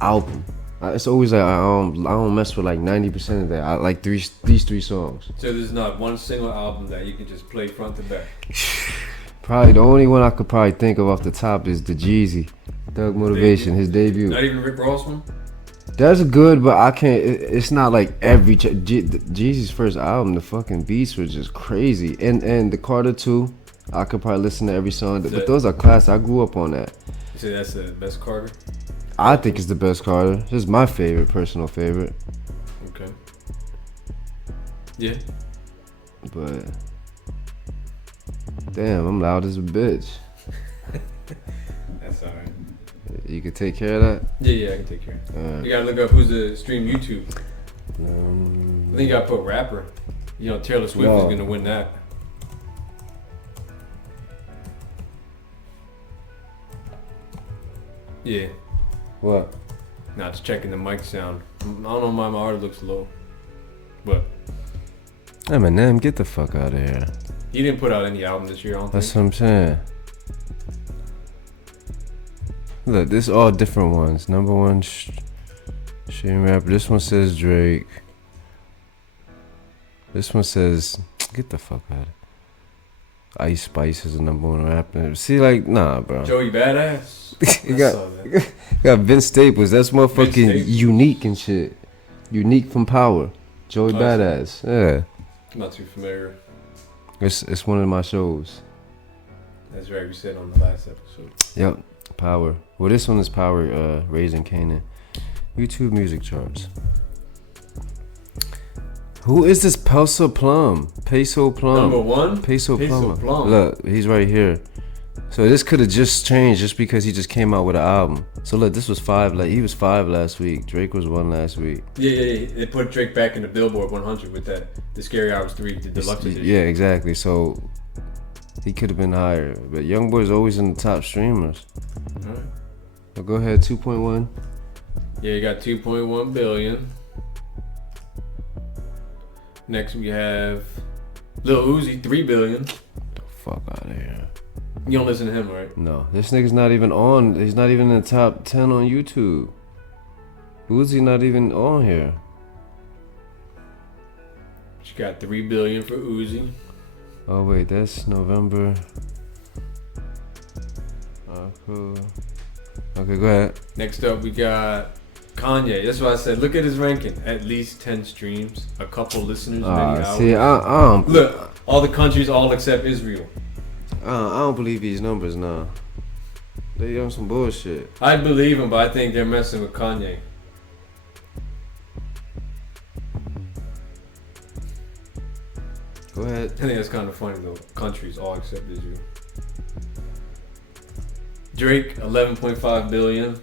album. It's always like I don't mess with like 90% of that. I like these three songs. So there's not one single album that you can just play front to back. Probably the only one I could probably think of off the top is the Jeezy, Thug Motivation, his debut. Not even Rick Ross one? That's good, but I can't. It's not like every Jeezy's first album. The fucking beats were just crazy, and the Carter 2. I could probably listen to every song, but those are classics. I grew up on that. You say that's the best Carter? I think it's the best Carter. This is my favorite, personal favorite. Okay. Yeah. But damn, I'm loud as a bitch. That's alright. You can take care of that? Yeah, I can take care of it. You gotta look up who's the stream YouTube. I think you gotta put rapper. You know, Taylor Swift is gonna win that. Yeah. What? Nah, just checking the mic sound. I don't know why my audio looks low. But Eminem, get the fuck out of here. he didn't put out any album this year, I don't That's think. what I'm saying. Look, this all different ones. Number one stream rapper. This one says Drake. This one says, get the fuck out of here. Ice Spice is the number one rapper. See, like, nah, bro. Joey Badass. you got Vince Staples. That's motherfucking Staples. unique and shit. Unique from Power. Joey Badass. Yeah. I'm not too familiar. It's one of my shows. That's right, we said on the last episode. Yep. Power. Well, this one is Power, Raising Canaan. YouTube music charts. Who is this Peso Plum? Number one? Peso Plum. Look, he's right here. So this could have just changed just because he just came out with an album. So look, this was 5. Like he was 5 last week. Drake was 1 last week. Yeah. They put Drake back in the Billboard 100 with that. The Scary Hours 3, the deluxe edition. Yeah, exactly. So he could have been higher. But YoungBoy's always in the top streamers. Alright. So go ahead, 2.1. Yeah, you got 2.1 billion. Next we have Lil Uzi, 3 billion. The fuck out of here. You don't listen to him, right? No, this nigga's not even on. He's not even in the top 10 on YouTube. Uzi not even on here. You got 3 billion for Uzi. Oh wait, that's November. Cool. Okay, go ahead. Next up we got Kanye. That's why I said look at his ranking. At least 10 streams, a couple listeners, many hours. See, I don't. Look, all the countries, all except Israel. I don't believe these numbers now. They on some bullshit. I believe him, but I think they're messing with Kanye. Go ahead. I think that's kind of funny though. Countries, all except Israel. Drake, 11.5 billion.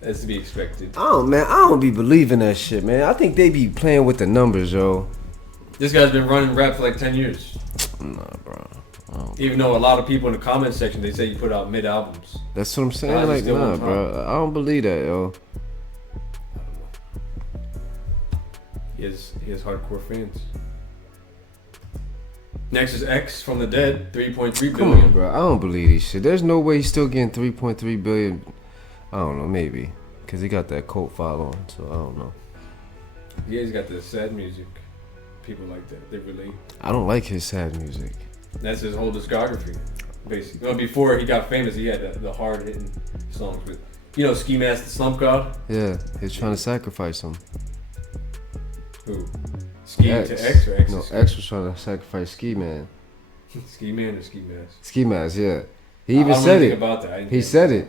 That's to be expected. Man, I don't be believing that shit, man. I think they be playing with the numbers, yo. This guy's been running rap for like 10 years. Nah, bro. Even though a lot of people in the comment section, they say you put out mid albums. That's what I'm saying. Guys Like, still nah, on bro. I don't believe that, yo. He has hardcore fans. Next is X from the Dead, 3.3 billion. Come on, bro. I don't believe this shit. There's no way he's still getting 3.3 billion. I don't know, maybe. Because he got that cult following, so I don't know. Yeah, he's got the sad music. People like that. They relate. I don't like his sad music. That's his whole discography, basically. Well, before he got famous, he had the hard-hitting songs with You know Ski Mask, the Slump God? Yeah, he's trying to sacrifice him. Who? Ski X. to X or X No, to Ski? X was trying to sacrifice Ski Man. Ski Man or Ski Mask? Ski Mask, yeah. He even I don't said know it. anything about that. He said it.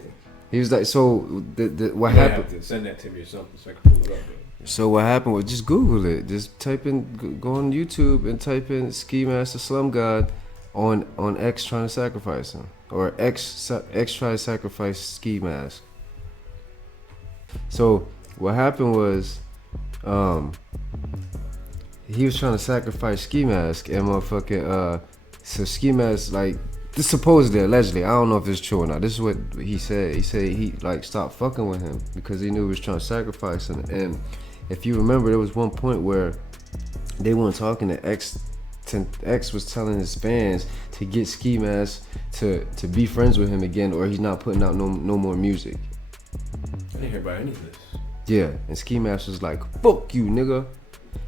He was like, so what You might happened? have to send that to me or something so I can pull it up. So what happened was just Google it. Just type in, go on YouTube and type in Ski Master Slum God on X trying to sacrifice him, or X trying to sacrifice Ski Mask. So what happened was, he was trying to sacrifice Ski Mask and motherfucking so Ski Mask, like, this supposedly, allegedly, I don't know if it's true or not. This is what he said. He said he like stopped fucking with him because he knew he was trying to sacrifice him. And if you remember, there was one point where they weren't talking to X. X was telling his fans to get Ski Mask to be friends with him again, or he's not putting out no more music. I didn't hear about any of this. Yeah, and Ski Mask was like, "Fuck you, nigga."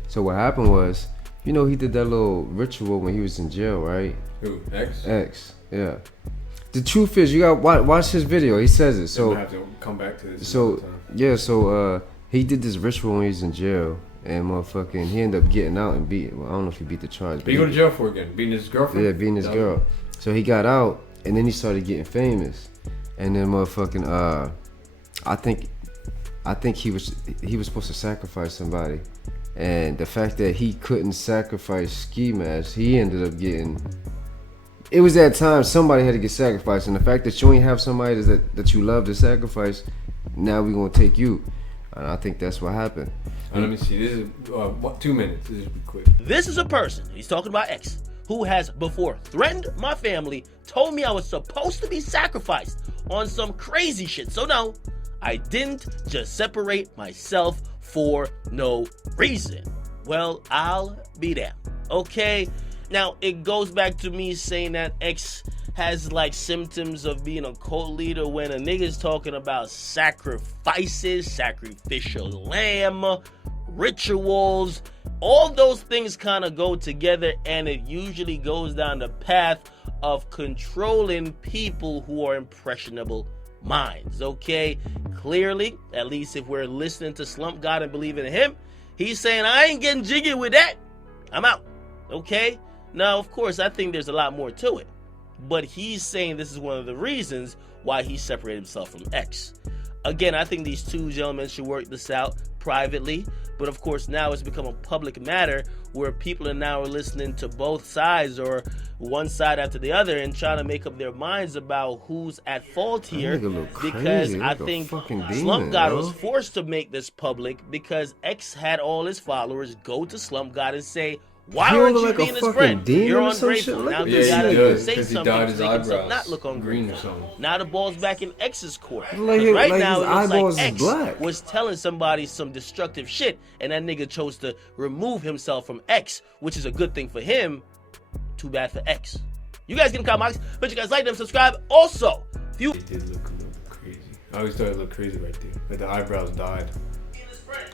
So what happened was, you know, he did that little ritual when he was in jail, right? Who? X? X, yeah. The truth is, you got watch his video. He says it. So I'm gonna have to come back to this. So another time. yeah, so he did this ritual when he was in jail, and motherfucking he ended up getting out and beat. Well, I don't know if he beat the charge. But you go to jail for again? Beating his girlfriend? Yeah, beating his girl. So he got out, and then he started getting famous, and then motherfucking I think he was supposed to sacrifice somebody, and the fact that he couldn't sacrifice Ski Mask, he ended up getting. It was that time somebody had to get sacrificed, and the fact that you ain't have somebody that you love to sacrifice, now we gonna take you, and I think that's what happened. Let me see. This is 2 minutes. This is quick. This is a person, he's talking about X, who has before threatened my family, told me I was supposed to be sacrificed on some crazy shit. So no, I didn't just separate myself for no reason. Well, I'll be damned. Okay? Now, it goes back to me saying that X has like symptoms of being a cult leader when a nigga's talking about sacrifices, sacrificial lamb, rituals. All those things kind of go together, and it usually goes down the path of controlling people who are impressionable minds, okay? Clearly, at least if we're listening to Slump God and believing in him, he's saying, I ain't getting jiggy with that. I'm out, okay? Now, of course, I think there's a lot more to it, but he's saying this is one of the reasons why he separated himself from X. Again, I think these two gentlemen should work this out privately, but of course now it's become a public matter where people are now listening to both sides or one side after the other and trying to make up their minds about who's at fault here, because I think Slump God was forced to make this public because X had all his followers go to Slump God and say, why aren't you being his friend? You're ungrateful. Now you gotta say something to make himself not look ungrateful. Now the ball's back in X's court. Right now it looks like X was telling somebody some destructive shit, and that nigga chose to remove himself from X, which is a good thing for him. Too bad for X. You guys get in the comments. But you guys like them, subscribe. Also, if you It did look a little crazy. I always thought it looked crazy right there. Like the eyebrows died.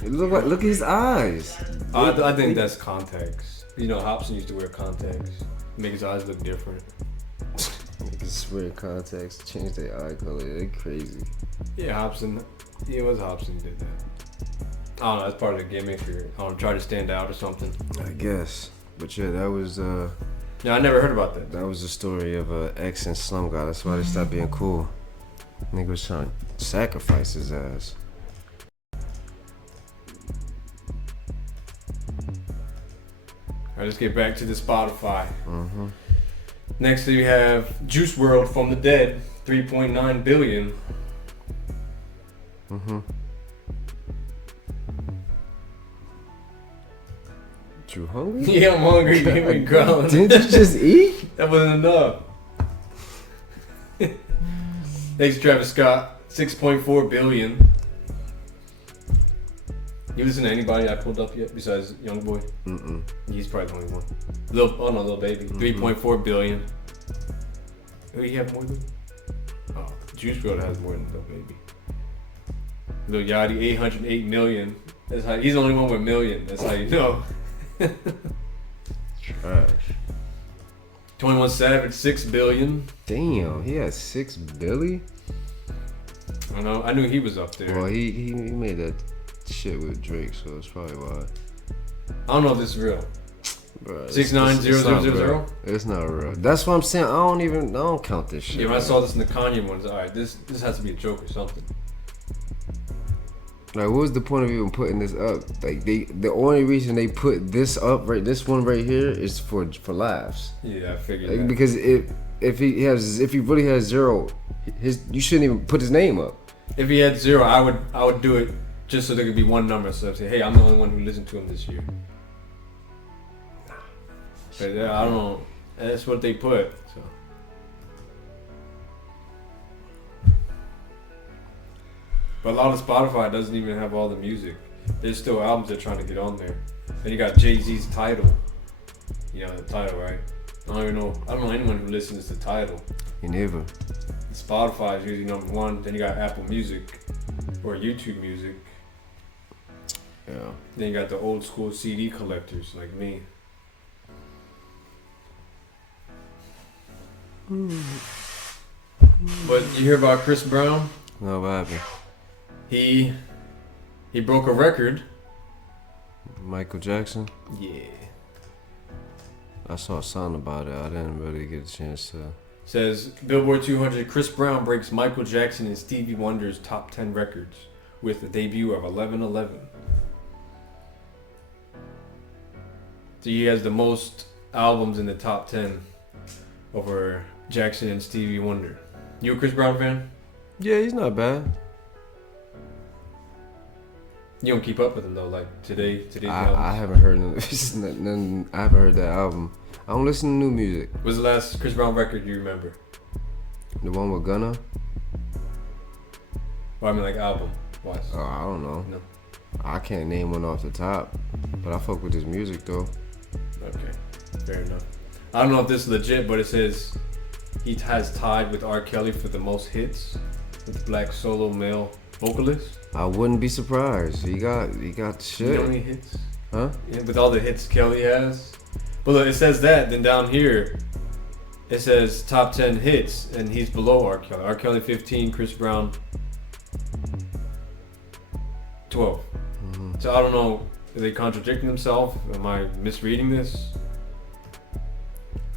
It look at his eyes. I think that's context. You know, Hobson used to wear contacts. Make his eyes look different. Niggas wear contacts, change their eye color. They crazy. Yeah, Hobson. Yeah, it was Hobson who did that. I don't know. That's part of the gimmick. Or try to stand out or something. I guess. But yeah, that was Yeah, I never heard about that. that was the story of X and Slum God. That's why they stopped being cool. Nigga was trying to sacrifice his ass. Alright, let's get back to the Spotify. Next we have Juice WRLD from the Dead, 3.9 billion. You hungry? Yeah, I'm hungry. You made me growling. Didn't you just eat? That wasn't enough. Thanks, Travis Scott, 6.4 billion. You listen to anybody I pulled up yet besides Youngboy? He's probably the only one. Lil Baby, 3.4 billion. Who you have more than? Oh, Juice WRLD has more than Lil Baby. Lil Yachty, 808 million. That's how he's the only one with million. That's how you know. Trash. 21 Savage, 6 billion. Damn, he has 6 billion. I know. I knew he was up there. Well, he made that shit with Drake, so it's probably why. I don't know if this is real. Bro, 690000. It's not real. That's what I'm saying. I don't count this shit. Yeah, when I saw this in the Kanye ones, alright, this has to be a joke or something. Like, what was the point of even putting this up? Like, the only reason they put this up, this one right here, is for laughs. Yeah, I figured like, that. because if he really has zero, you shouldn't even put his name up. If he had 0, I would do it just so there could be one number. So I'd say, hey, I'm the only one who listened to him this year. But yeah, I don't know. That's what they put. So. But a lot of Spotify doesn't even have all the music. There's still albums they're trying to get on there. Then you got Jay-Z's Tidal. You know the Tidal, right? I don't know anyone who listens to Tidal. You never. Spotify is usually number 1. Then you got Apple Music or YouTube Music. Yeah. Then you got the old school CD collectors like me. But you hear about Chris Brown? No, what happened? He broke a record. Michael Jackson? Yeah. I saw a song about it. I didn't really get a chance to. Says Billboard 200, Chris Brown breaks Michael Jackson and Stevie Wonder's top 10 records with the debut of 1111. So he has the most albums in the top 10 over Jackson and Stevie Wonder. You a Chris Brown fan? Yeah, he's not bad. You don't keep up with him though, like today's album. I haven't heard none. I haven't heard that album. I don't listen to new music. What's the last Chris Brown record you remember? The one with Gunna? Well, I mean like album wise. Oh, I don't know. No. I can't name one off the top, but I fuck with his music though. Okay, fair enough. I don't know if this is legit, but it says he has tied with R. Kelly for the most hits with black solo male vocalist. I wouldn't be surprised. He got shit. You know how many hits? Huh? Yeah, with all the hits Kelly has. But look, it says that. Then down here, it says top 10 hits, and he's below R. Kelly. R. Kelly 15, Chris Brown 12. Mm-hmm. So I don't know. Are they contradicting themselves? Am I misreading this?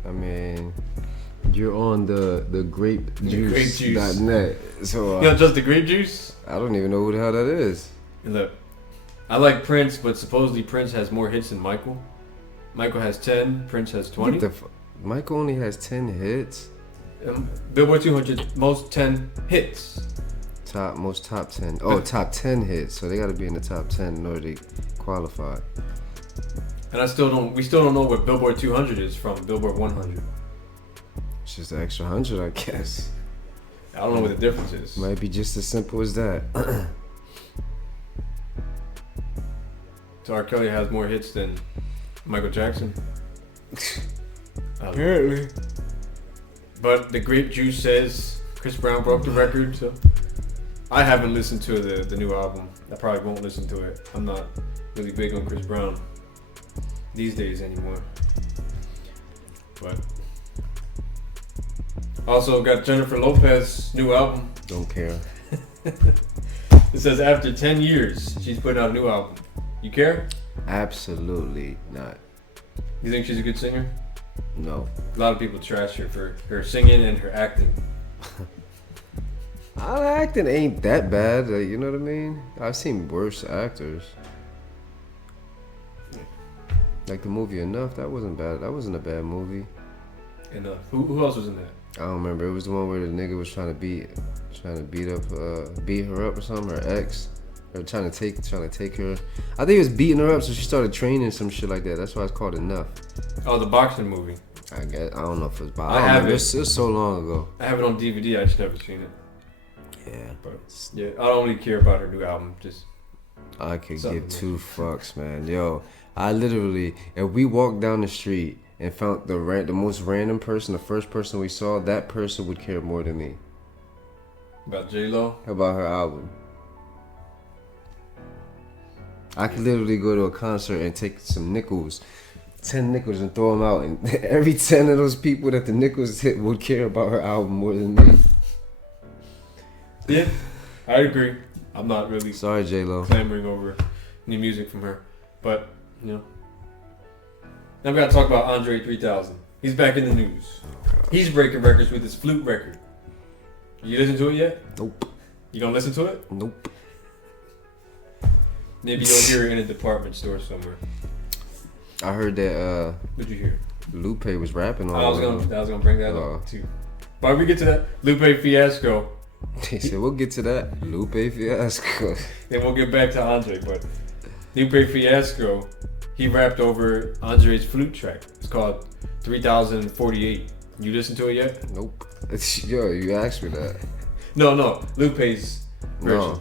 I mean, you're on the grapejuice.net. So You know, just the grape juice? I don't even know who the hell that is. And look, I like Prince, but supposedly Prince has more hits than Michael. Michael has 10, Prince has 20. Michael only has 10 hits? Billboard 200, most 10 hits. Most top 10. Oh, top 10 hits. So they got to be in the top 10 in order to qualify. And we still don't know what Billboard 200 is from Billboard 100. It's just an extra 100, I guess. I don't know what the difference is. Might be just as simple as that. So R. Kelly has more hits than Michael Jackson. Apparently. But the grape juice says Chris Brown broke the record. So I haven't listened to the new album. I probably won't listen to it. I'm not really big on Chris Brown these days anymore. But also got Jennifer Lopez's new album. Don't care. It says after 10 years, she's putting out a new album. You care? Absolutely not. You think she's a good singer? No. A lot of people trash her for her singing and her acting. Acting ain't that bad, like, you know what I mean? I've seen worse actors. Like the movie Enough, that wasn't bad. That wasn't a bad movie. Enough. Who else was in that? I don't remember. It was the one where the nigga was trying to beat her up or something, her ex, or trying to take her. I think he was beating her up, so she started training some shit like that. That's why it's called Enough. Oh, the boxing movie. I guess I don't know if it's. I have it. It's so long ago. I have it on DVD. I just never seen it. Yeah, but yeah, I don't really care about her new album. Just I could give two fucks, man. Yo, I literally, if we walked down the street and found the most random person, the first person we saw, that person would care more than me. About J-Lo? About her album. I could literally go to a concert and take some nickels, 10 nickels, and throw them out, and every 10 of those people that the nickels hit would care about her album more than me. Yeah. I agree. I'm not really Sorry, J-Lo. clamoring over new music from her. But, you know. Now we gotta talk about Andre 3000. He's back in the news. He's breaking records with his Flute record. You listen to it yet? Nope. You gonna listen to it? Nope. Maybe you'll hear it in a department store somewhere. I heard that What'd you hear? Lupe was rapping on I was gonna bring that up too. But we get to that. Lupe Fiasco. He said, we'll get to that. Lupe Fiasco. Then we'll get back to Andre. But Lupe Fiasco, he rapped over Andre's Flute track. It's called 3048. You listen to it yet? Nope. Yo, you asked me that. No. Lupe's version. No.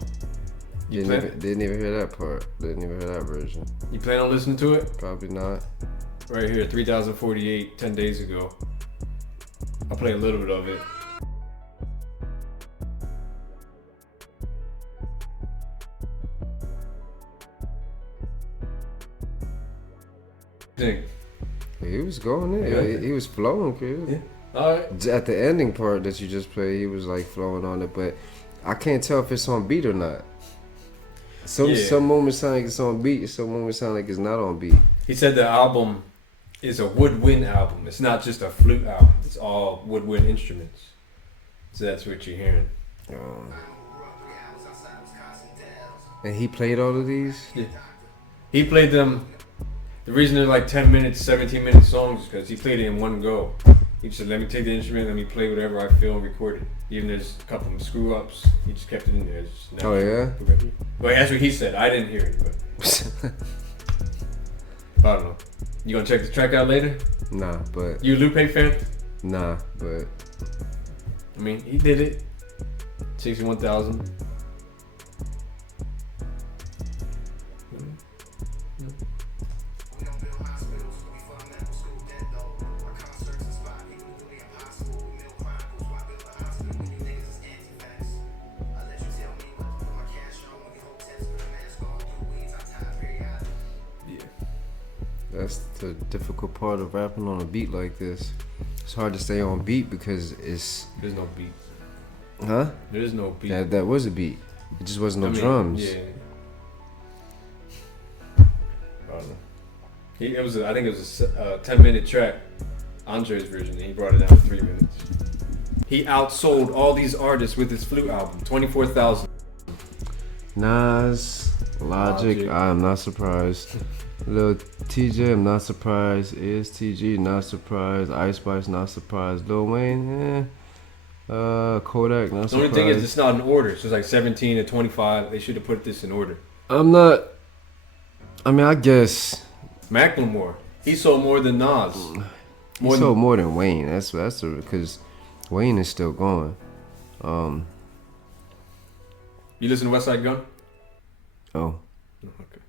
Didn't even hear that part. Didn't even hear that version. You plan on listening to it? Probably not. Right here, 3048, 10 days ago. I'll play a little bit of it. Dang. He was going in. Yeah. He was flowing, kid. Yeah. Alright. At the ending part that you just played, he was like flowing on it, but I can't tell if it's on beat or not. Some moments sound like it's on beat, some moments sound like it's not on beat. He said the album is a woodwind album. It's not just a flute album. It's all woodwind instruments. So that's what you're hearing. And he played all of these? Yeah. He played them. The reason they're like 10 minutes, 17-minute songs is because he played it in one go. He just said, let me take the instrument, let me play whatever I feel and record it. Even there's a couple of screw ups, he just kept it in there. Oh, yeah? Well, that's what he said. I didn't hear it, but I don't know. You gonna check the track out later? Nah, but... You a Lupe fan? Nah, but... I mean, he did it. 61,000. That's the difficult part of rapping on a beat like this. It's hard to stay on beat because it's... There's no beat. Huh? There's no beat. That was a beat. It just wasn't no drums. Yeah. I don't know. I think it was a 10-minute track, Andre's version, and he brought it down to 3 minutes. He outsold all these artists with his Flute album, 24,000. Nas, Logic, I am not surprised. Lil TJ, I'm not surprised. Is TG, not surprised. Ice Spice, not surprised. Lil Wayne, Kodak, not surprised. The only thing is it's not in order. So it's like 17 to 25. They should have put this in order. I guess. Macklemore, he sold more than Nas. He sold more than Wayne. That's because Wayne is still going. You listen to West Side Gun? Oh. Okay.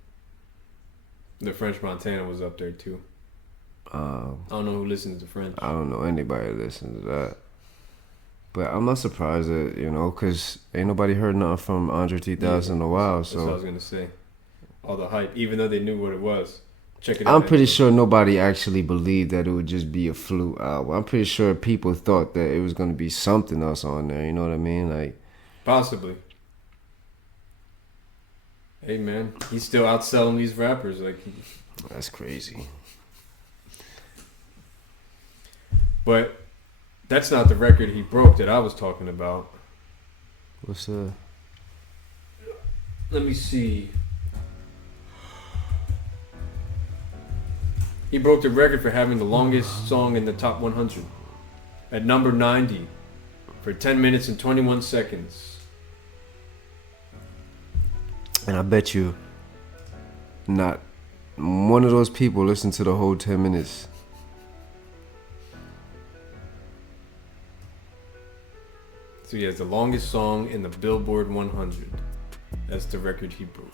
The French Montana was up there too. I don't know who listens to French. I don't know anybody that listens to that. But I'm not surprised that, because ain't nobody heard nothing from Andre 3000 in a while. So that's what I was going to say. All the hype, even though they knew what it was. Check it out. I'm pretty sure nobody actually believed that it would just be a Flute album. I'm pretty sure people thought that it was going to be something else on there. You know what I mean? Like, possibly. Hey man, he's still outselling these rappers. That's crazy. But that's not the record he broke that I was talking about. What's that? Let me see. He broke the record for having the longest song in the top 100 at number 90 for 10 minutes and 21 seconds. And I bet you not one of those people listened to the whole 10 minutes. So he has the longest song in the Billboard 100. That's the record he broke.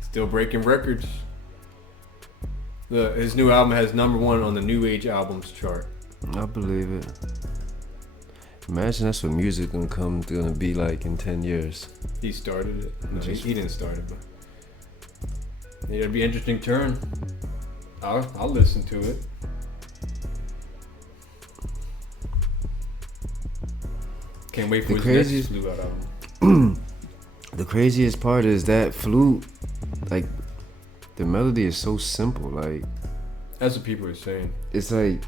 Still breaking records. His new album has number 1 on the New Age Albums chart. I believe it. Imagine that's what music gonna be like in 10 years. He started it. No, he didn't start it, but it'll be an interesting turn. I'll listen to it. Can't wait for The his craziest- next Flute album. The craziest part is that Flute, like, the melody is so simple. Like, That's what people are saying. it's like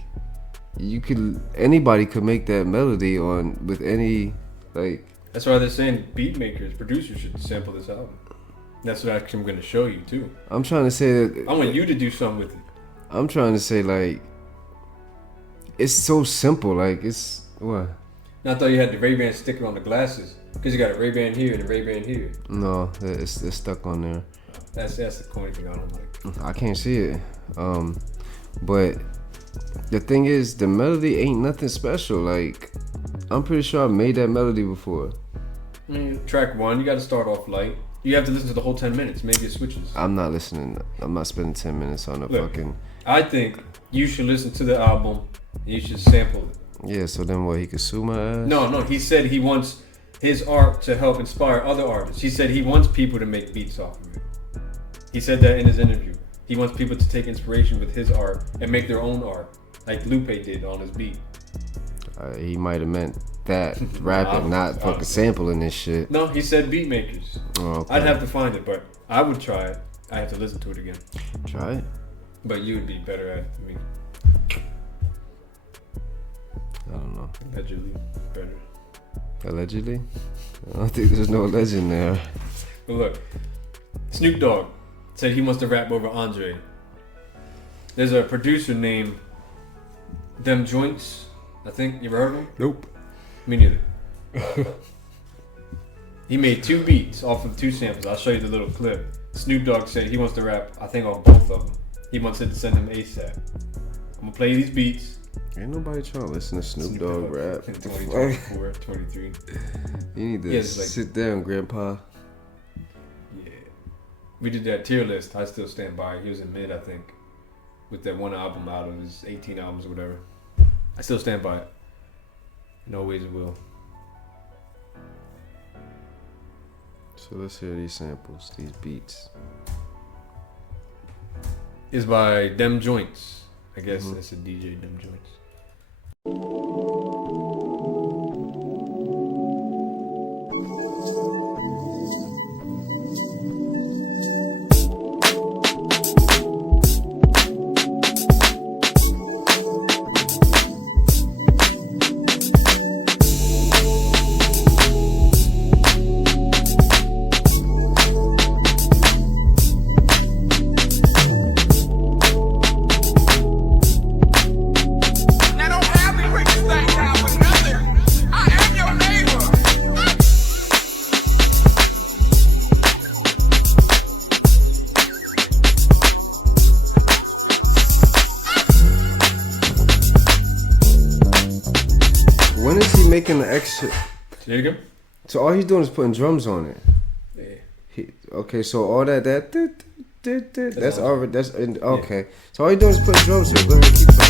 anybody could make that melody with any, like. That's why they're saying beat makers, producers should sample this album. That's what I'm going to show you too. I'm trying to say that. I want you to do something with it. I'm trying to say, like, it's so simple. Like, it's what? And I thought you had the Ray-Ban sticker on the glasses because you got a Ray-Ban here and a Ray-Ban here. No, it's stuck on there. That's the corny thing I don't like. I can't see it. But the thing is, the melody ain't nothing special. Like, I'm pretty sure I made that melody before. I mean, track 1, you got to start off light. You have to listen to the whole 10 minutes. Maybe it switches. I'm not listening. I'm not spending 10 minutes on a Look, fucking. I think you should listen to the album and you should sample it. Yeah, so then what? He could sue my ass? No, he said he wants his art to help inspire other artists. He said he wants people to make beats off of it. He said that in his interview. He wants people to take inspiration with his art and make their own art, like Lupe did on his beat. He might have meant that rapping, not fucking sampling this shit. No, he said beat makers. Oh, okay. I'd have to find it, but I would try it. I have to listen to it again. Try it. But you would be better at it than me. I don't know. Allegedly better. Allegedly? I don't think there's no legend there. But look, Snoop Dogg said he wants to rap over Andre. There's a producer named Demjointz. I think you ever heard of him? Nope. Me neither. He made 2 beats off of 2 samples. I'll show you the little clip. Snoop Dogg said he wants to rap, I think, on both of them. He wants it to send him ASAP. I'm gonna play these beats. Ain't nobody trying to listen to Snoop Dogg rap. In 2024, 23. You need to Yeah, it's like- sit down, Grandpa. Yeah. We did that tier list. I still stand by it. He was in mid, I think, with that one album out of his 18 albums or whatever. I still stand by it. And always will. So let's hear these samples, these beats. It's by Demjointz. I guess that's a DJ Demjointz. When is he making the extra? There you go. So all he's doing is putting drums on it. Yeah. Okay, so all that that's awesome. already okay. So all he's doing is putting drums on it. Go ahead, keep going.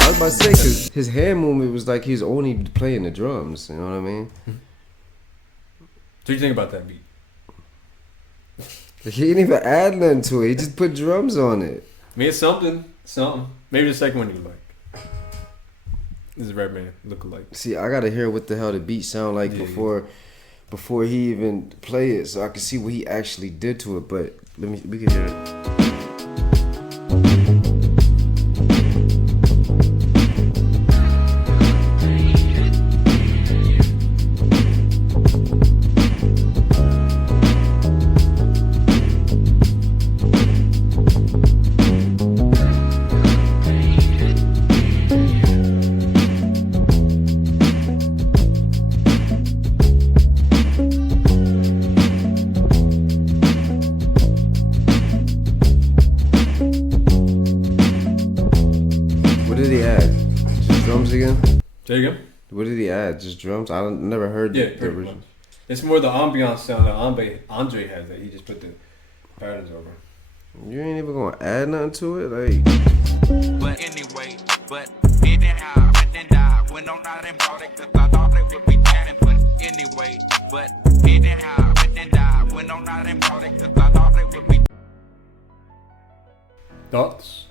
I was about to say because his hand movement was like he's only playing the drums. You know what I mean? So what do you think about that beat? He didn't even add nothing to it. He just put drums on it. I mean, it's something. Maybe the second one you like. This is Redman look-alike. See, I gotta hear what the hell the beat sound like before he even play it, so I can see what he actually did to it. But we can hear it. There you go. What did he add? Just drums? I never heard Yeah, the pretty original. much. It's more the ambiance sound that Andre has that he just put the patterns over. You ain't even gonna add nothing to it, like. But anyway, it didn't happen, then die. Went on out and bought it, cause I thought it would be chatting. But anyway, it didn't happen, then die. Went on out and bought it, cause I thought it would be. Thoughts?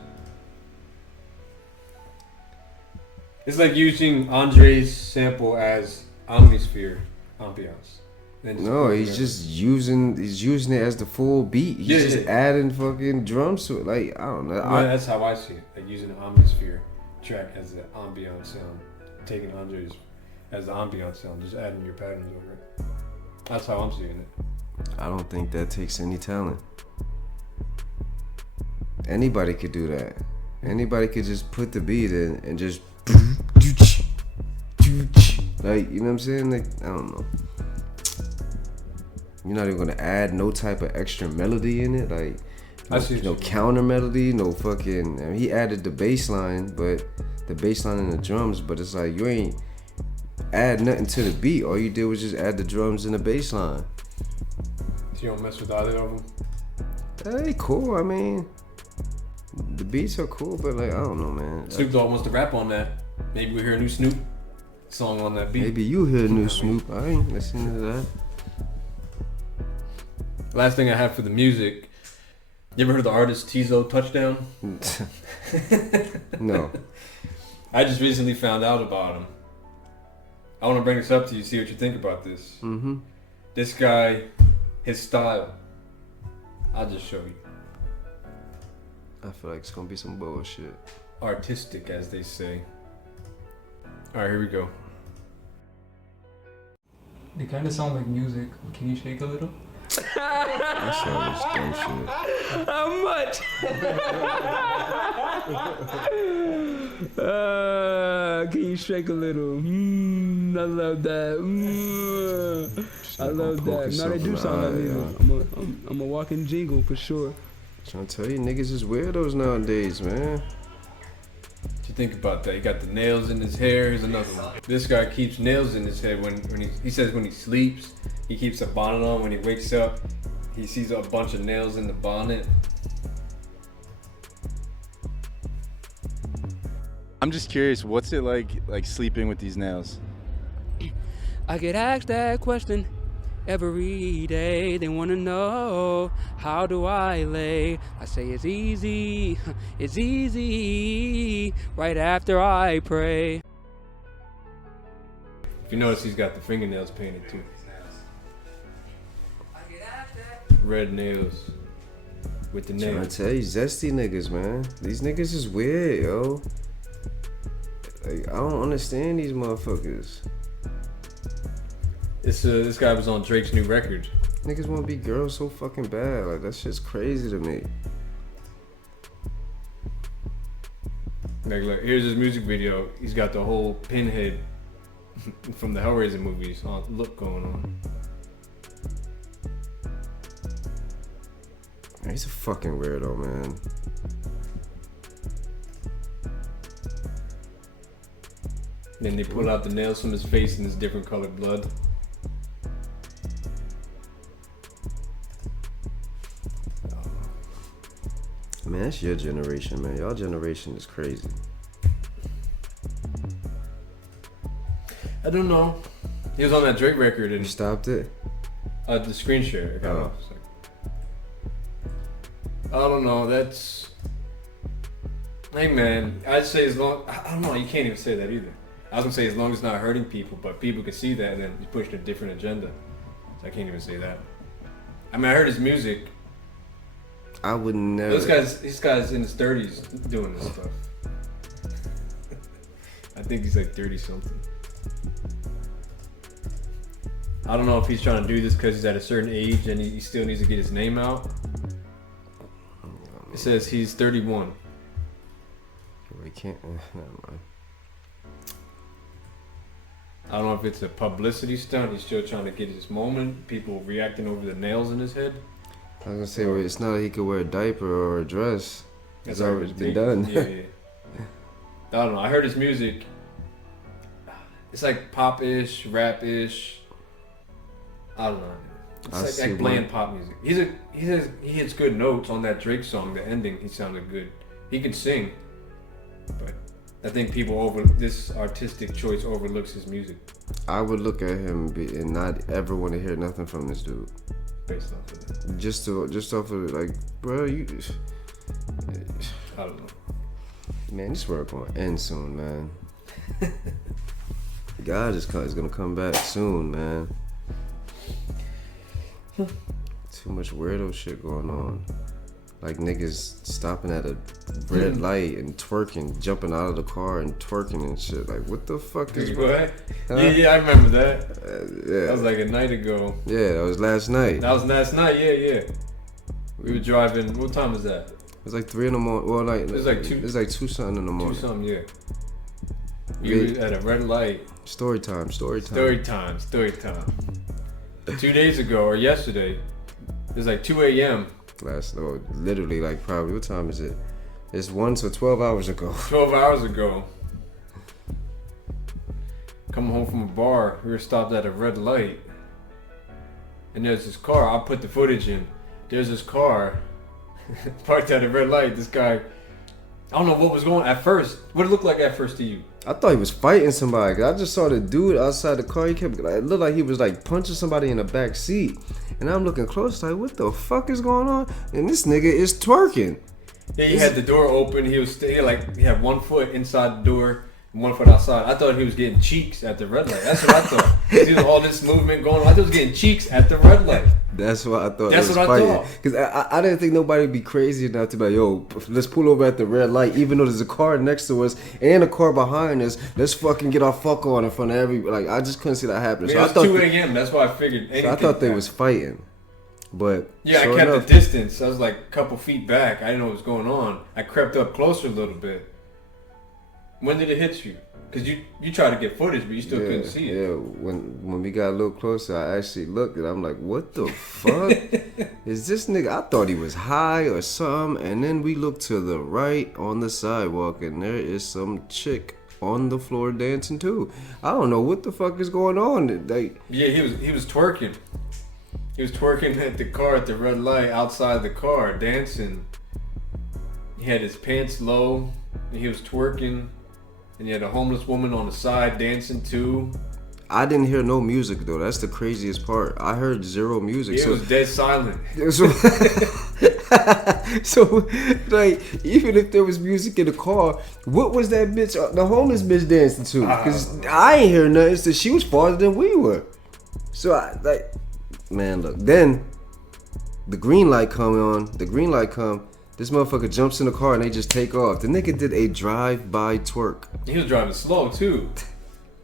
It's like using Andre's sample as Omnisphere ambiance. No, he's just using it as the full beat. He's just adding fucking drums to it. Like, I don't know. That's how I see it. Like using the Omnisphere track as the ambiance sound, taking Andre's as the ambiance sound, just adding your patterns over it. That's how I'm seeing it. I don't think that takes any talent. Anybody could do that. Anybody could just put the beat in and just like, you know what I'm saying? Like, I don't know. You're not even gonna add no type of extra melody in it, like no counter melody, no fucking. I mean, he added the bass line, but the bass line and the drums. But it's like you ain't add nothing to the beat. All you did was just add the drums and the bass line. So you don't mess with either of them? Hey, cool. I mean, the beats are cool, but like, I don't know, man. Snoop Dogg wants to rap on that. Maybe we hear a new Snoop song on that beat. Maybe you hear a new Snoop. I ain't listening to that. Last thing I have for the music. You ever heard of the artist Teezo Touchdown? No. I just recently found out about him. I want to bring this up to you, see what you think about this. Mm-hmm. This guy, his style. I'll just show you. I feel like it's gonna be some bullshit. Artistic, as they say. Alright, here we go. They kind of sound like music. Can you shake a little? That's all this dumb shit. How much? Can you shake a little? I love that. I love that. No, they do sound like music. I'm a walking jingle for sure. Trying to tell you, niggas is weirdos nowadays, man. What you think about that? He got the nails in his hair. Here's another one. This guy keeps nails in his head when he says when he sleeps. He keeps a bonnet on. When he wakes up, he sees a bunch of nails in the bonnet. I'm just curious, what's it like sleeping with these nails? I get asked that question every day. They wanna know, how do I lay? I say it's easy, right after I pray. If you notice, he's got the fingernails painted too. Red nails with the Trying nails. to tell you, zesty niggas, man. These niggas is weird, yo. Like, I don't understand these motherfuckers. This guy was on Drake's new record. Niggas want to be girls so fucking bad. Like, that shit's crazy to me. Like, here's his music video. He's got the whole pinhead from the Hellraiser movies on look going on. He's a fucking weirdo, man. Then they pull out the nails from his face and it's different colored blood. Man, that's your generation, man. Y'all generation is crazy. I don't know. He was on that Drake record You and stopped it? the screen share. I got off. It's like, I don't know. That's. Hey man, I'd say as long. I don't know. You can't even say that either. I was gonna say as long as it's not hurting people, but people can see that and then he's pushing a different agenda. So I can't even say that. I mean, I heard his music. I would never. These guys in his 30s doing this stuff. I think he's like 30 something. I don't know if he's trying to do this because he's at a certain age and he still needs to get his name out. It says he's 31. We can't. Never mind. I don't know if it's a publicity stunt. He's still trying to get his moment. People reacting over the nails in his head. I was gonna say, well, it's not like he could wear a diaper or a dress. It's That's already been done. Yeah. I don't know. I heard his music. It's like pop-ish, rap-ish. I don't know. It's like bland pop music. He hits good notes on that Drake song. The ending, he sounded good. He can sing, but I think this artistic choice overlooks his music. I would look at him and not ever want to hear nothing from this dude. Based off of that. Just off of like, bro, you. I don't know. Man, this work gonna end soon, man. God is gonna come back soon, man. Too much weirdo shit going on. Like niggas stopping at a red light and twerking, jumping out of the car and twerking and shit. Like, what the fuck is What? Huh? Yeah, I remember that. Yeah. That was like a night ago. Yeah, that was last night. That was last night, yeah. We were driving, what time is that? It was like 3 in the morning. Well, like It was like 2. It was like 2 something in the morning. 2 something, yeah. We were at a red light. Story time. Story time. 2 days ago or yesterday, it was like 2 a.m. Literally, like, probably, what time is it? It's 12 hours ago. 12 hours ago. Coming home from a bar, we were stopped at a red light. And there's this car, I'll put the footage in. There's this car parked at a red light. This guy, I don't know what was going on at first. What did it look like at first to you? I thought he was fighting somebody. 'Cause I just saw the dude outside the car. It looked like he was like punching somebody in the back seat. And I'm looking close, like, what the fuck is going on? And this nigga is twerking. Yeah, he had the door open. He had 1 foot inside the door, and 1 foot outside. I thought he was getting cheeks at the red light. That's what I thought. See all this movement going on. I thought he was getting cheeks at the red light. That's what I thought. That's it was what I fighting. thought. Because I didn't think nobody would be crazy enough to be like, yo, let's pull over at the red light, even though there's a car next to us and a car behind us. Let's fucking get our fuck on in front of everybody. Like, I just couldn't see that happening. I mean, So it was 2 a.m. That's why I figured. So I thought they was fighting. But yeah, sure I kept enough, the distance. I was like a couple feet back. I didn't know what was going on. I crept up closer a little bit. When did it hit you? Because you tried to get footage, but you still couldn't see it. Yeah, when we got a little closer, I actually looked and I'm like, what the fuck? Is this nigga? I thought he was high or something. And then we looked to the right on the sidewalk and there is some chick on the floor dancing too. I don't know what the fuck is going on. Like, yeah, he was twerking. He was twerking at the car at the red light outside the car, dancing. He had his pants low, and he was twerking. And he had a homeless woman on the side dancing too. I didn't hear no music though. That's the craziest part. I heard zero music. Yeah, it was dead silent. So, like, even if there was music in the car, what was that bitch, the homeless bitch dancing to? Because I ain't hear nothing. So she was farther than we were. So, man, look. Then, the green light come on. This motherfucker jumps in the car and they just take off. The nigga did a drive-by twerk. He was driving slow too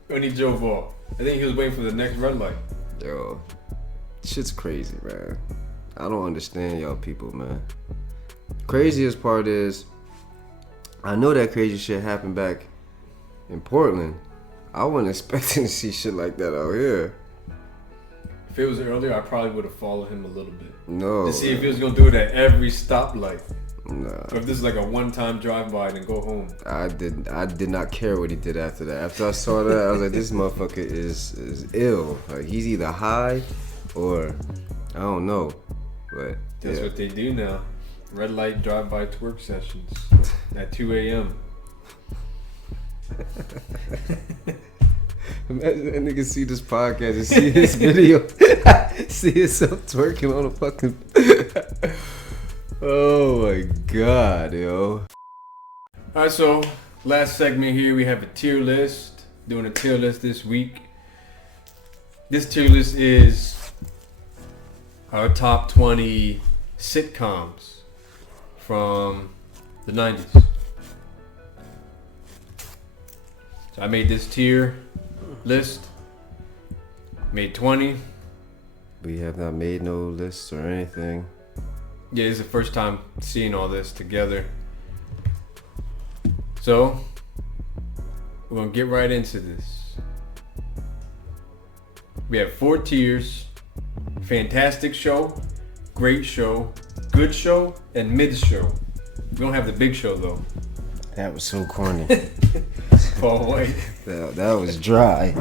when he drove off. I think he was waiting for the next red light. Yo, shit's crazy, man. I don't understand y'all people, man. Craziest part is, I know that crazy shit happened back in Portland. I wasn't expecting to see shit like that out here. If it was earlier, I probably would have followed him a little bit. No. To see if he was gonna do it at every stoplight. Nah. Or if this is like a one-time drive-by and then go home. I did not care what he did after that. After I saw that, I was like, this motherfucker is ill. Like, he's either high or I don't know. But that's what they do now. Red light drive-by twerk sessions at 2 a.m. Imagine that nigga see this podcast and see his video. See himself twerking on a fucking... Oh my god, yo. Alright, so last segment here, we have a tier list. Doing a tier list this week. This tier list is our top 20 sitcoms from the 90s. So I made this tier list. Made 20. We have not made no lists or anything. Yeah, this is the first time seeing all this together. So, we're gonna get right into this. We have 4 tiers: fantastic show, great show, good show, and mid show. We don't have the big show though. That was so corny. Paul White. That was dry.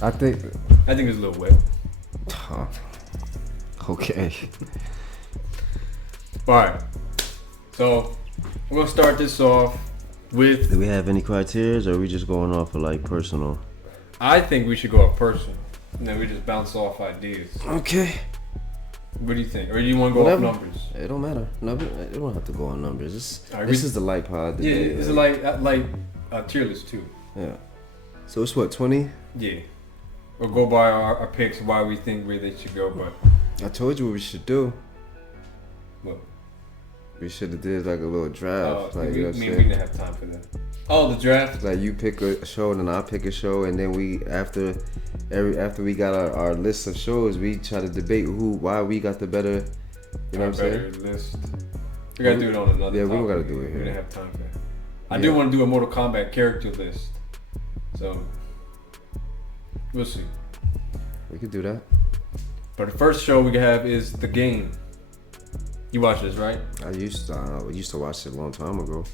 I think it was a little wet. Okay. Alright. So, we're gonna start this off with... Do we have any criteria, or are we just going off of like personal? I think we should go up personal. And then we just bounce off ideas. Okay. What do you think? Or do you want to go off numbers? It don't matter. No, it don't have to go on numbers. Right, this is the light pod. Yeah, it's a light tier list too. Yeah. So it's what, 20? Yeah. We'll go by our picks, why we think where they should go, but... I told you what we should do. What? We should have did like a little draft. Like, we, you know what I'm we saying? didn't have time for that. Oh, the draft? Like you pick a show and then I pick a show, and then we after we got our list of shows, we try to debate why we got the better. You know what I'm saying? List. We gotta do it on another. Yeah, we don't topic. gotta do it here. We didn't have time for that. I do want to do a Mortal Kombat character list, so we'll see. We could do that. But the first show we have is The Game. You watch this, right? I used to watch it a long time ago.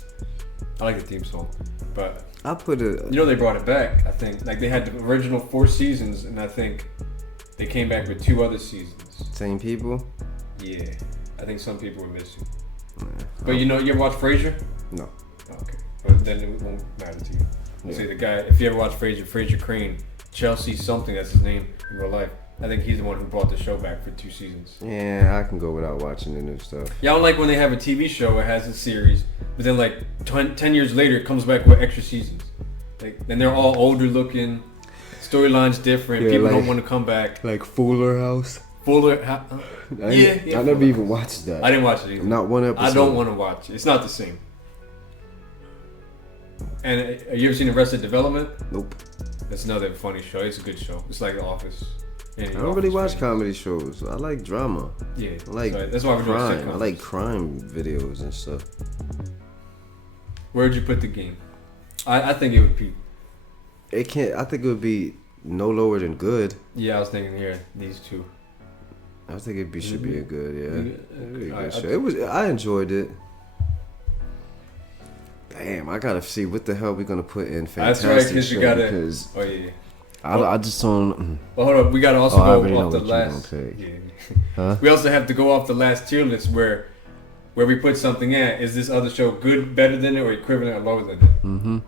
I like the theme song, but I put it. you know they brought it back. I think like they had the original 4 seasons, and I think they came back with 2 other seasons. Same people. Yeah, I think some people were missing. Yeah. But you ever watch Frasier? No. Okay, but then it won't matter to you. Yeah. See the guy, if you ever watch Frasier Crane, Chelsea something, that's his name in real life. I think he's the one who brought the show back for 2 seasons. Yeah, I can go without watching the new stuff. Yeah, I don't like when they have a TV show, it has a series, but then like 10 years later, it comes back with extra seasons. Like, and they're all older looking, storylines different, Yeah, people like- don't want to come back. Like Fuller House. Fuller, I never even watched that. I didn't watch it either. Not one episode. I don't want to watch it. It's not the same. And have you ever seen Arrested Development? Nope. That's another funny show. It's a good show. It's like The Office. I don't really watch comedy shows. I like drama. Yeah. I like so that's why we're doing crime. sitcoms. I like crime videos and stuff. Where'd you put The Game? I think it would be. It can't. I think it would be no lower than good. Yeah, I was thinking here these 2. I think it should be a good. Yeah. It'd be a good show. I- It was. I enjoyed it. Damn, I gotta see what the hell we're gonna put in That's fantastic right, because you show, gotta. because Oh yeah. I just don't. Well, hold up. We gotta also Oh, I already go know off the what you're last. gonna pick. Yeah. Huh? We also have to go off the last tier list where we put something at. Is this other show good, better than it, or equivalent or lower than it? Mm-hmm.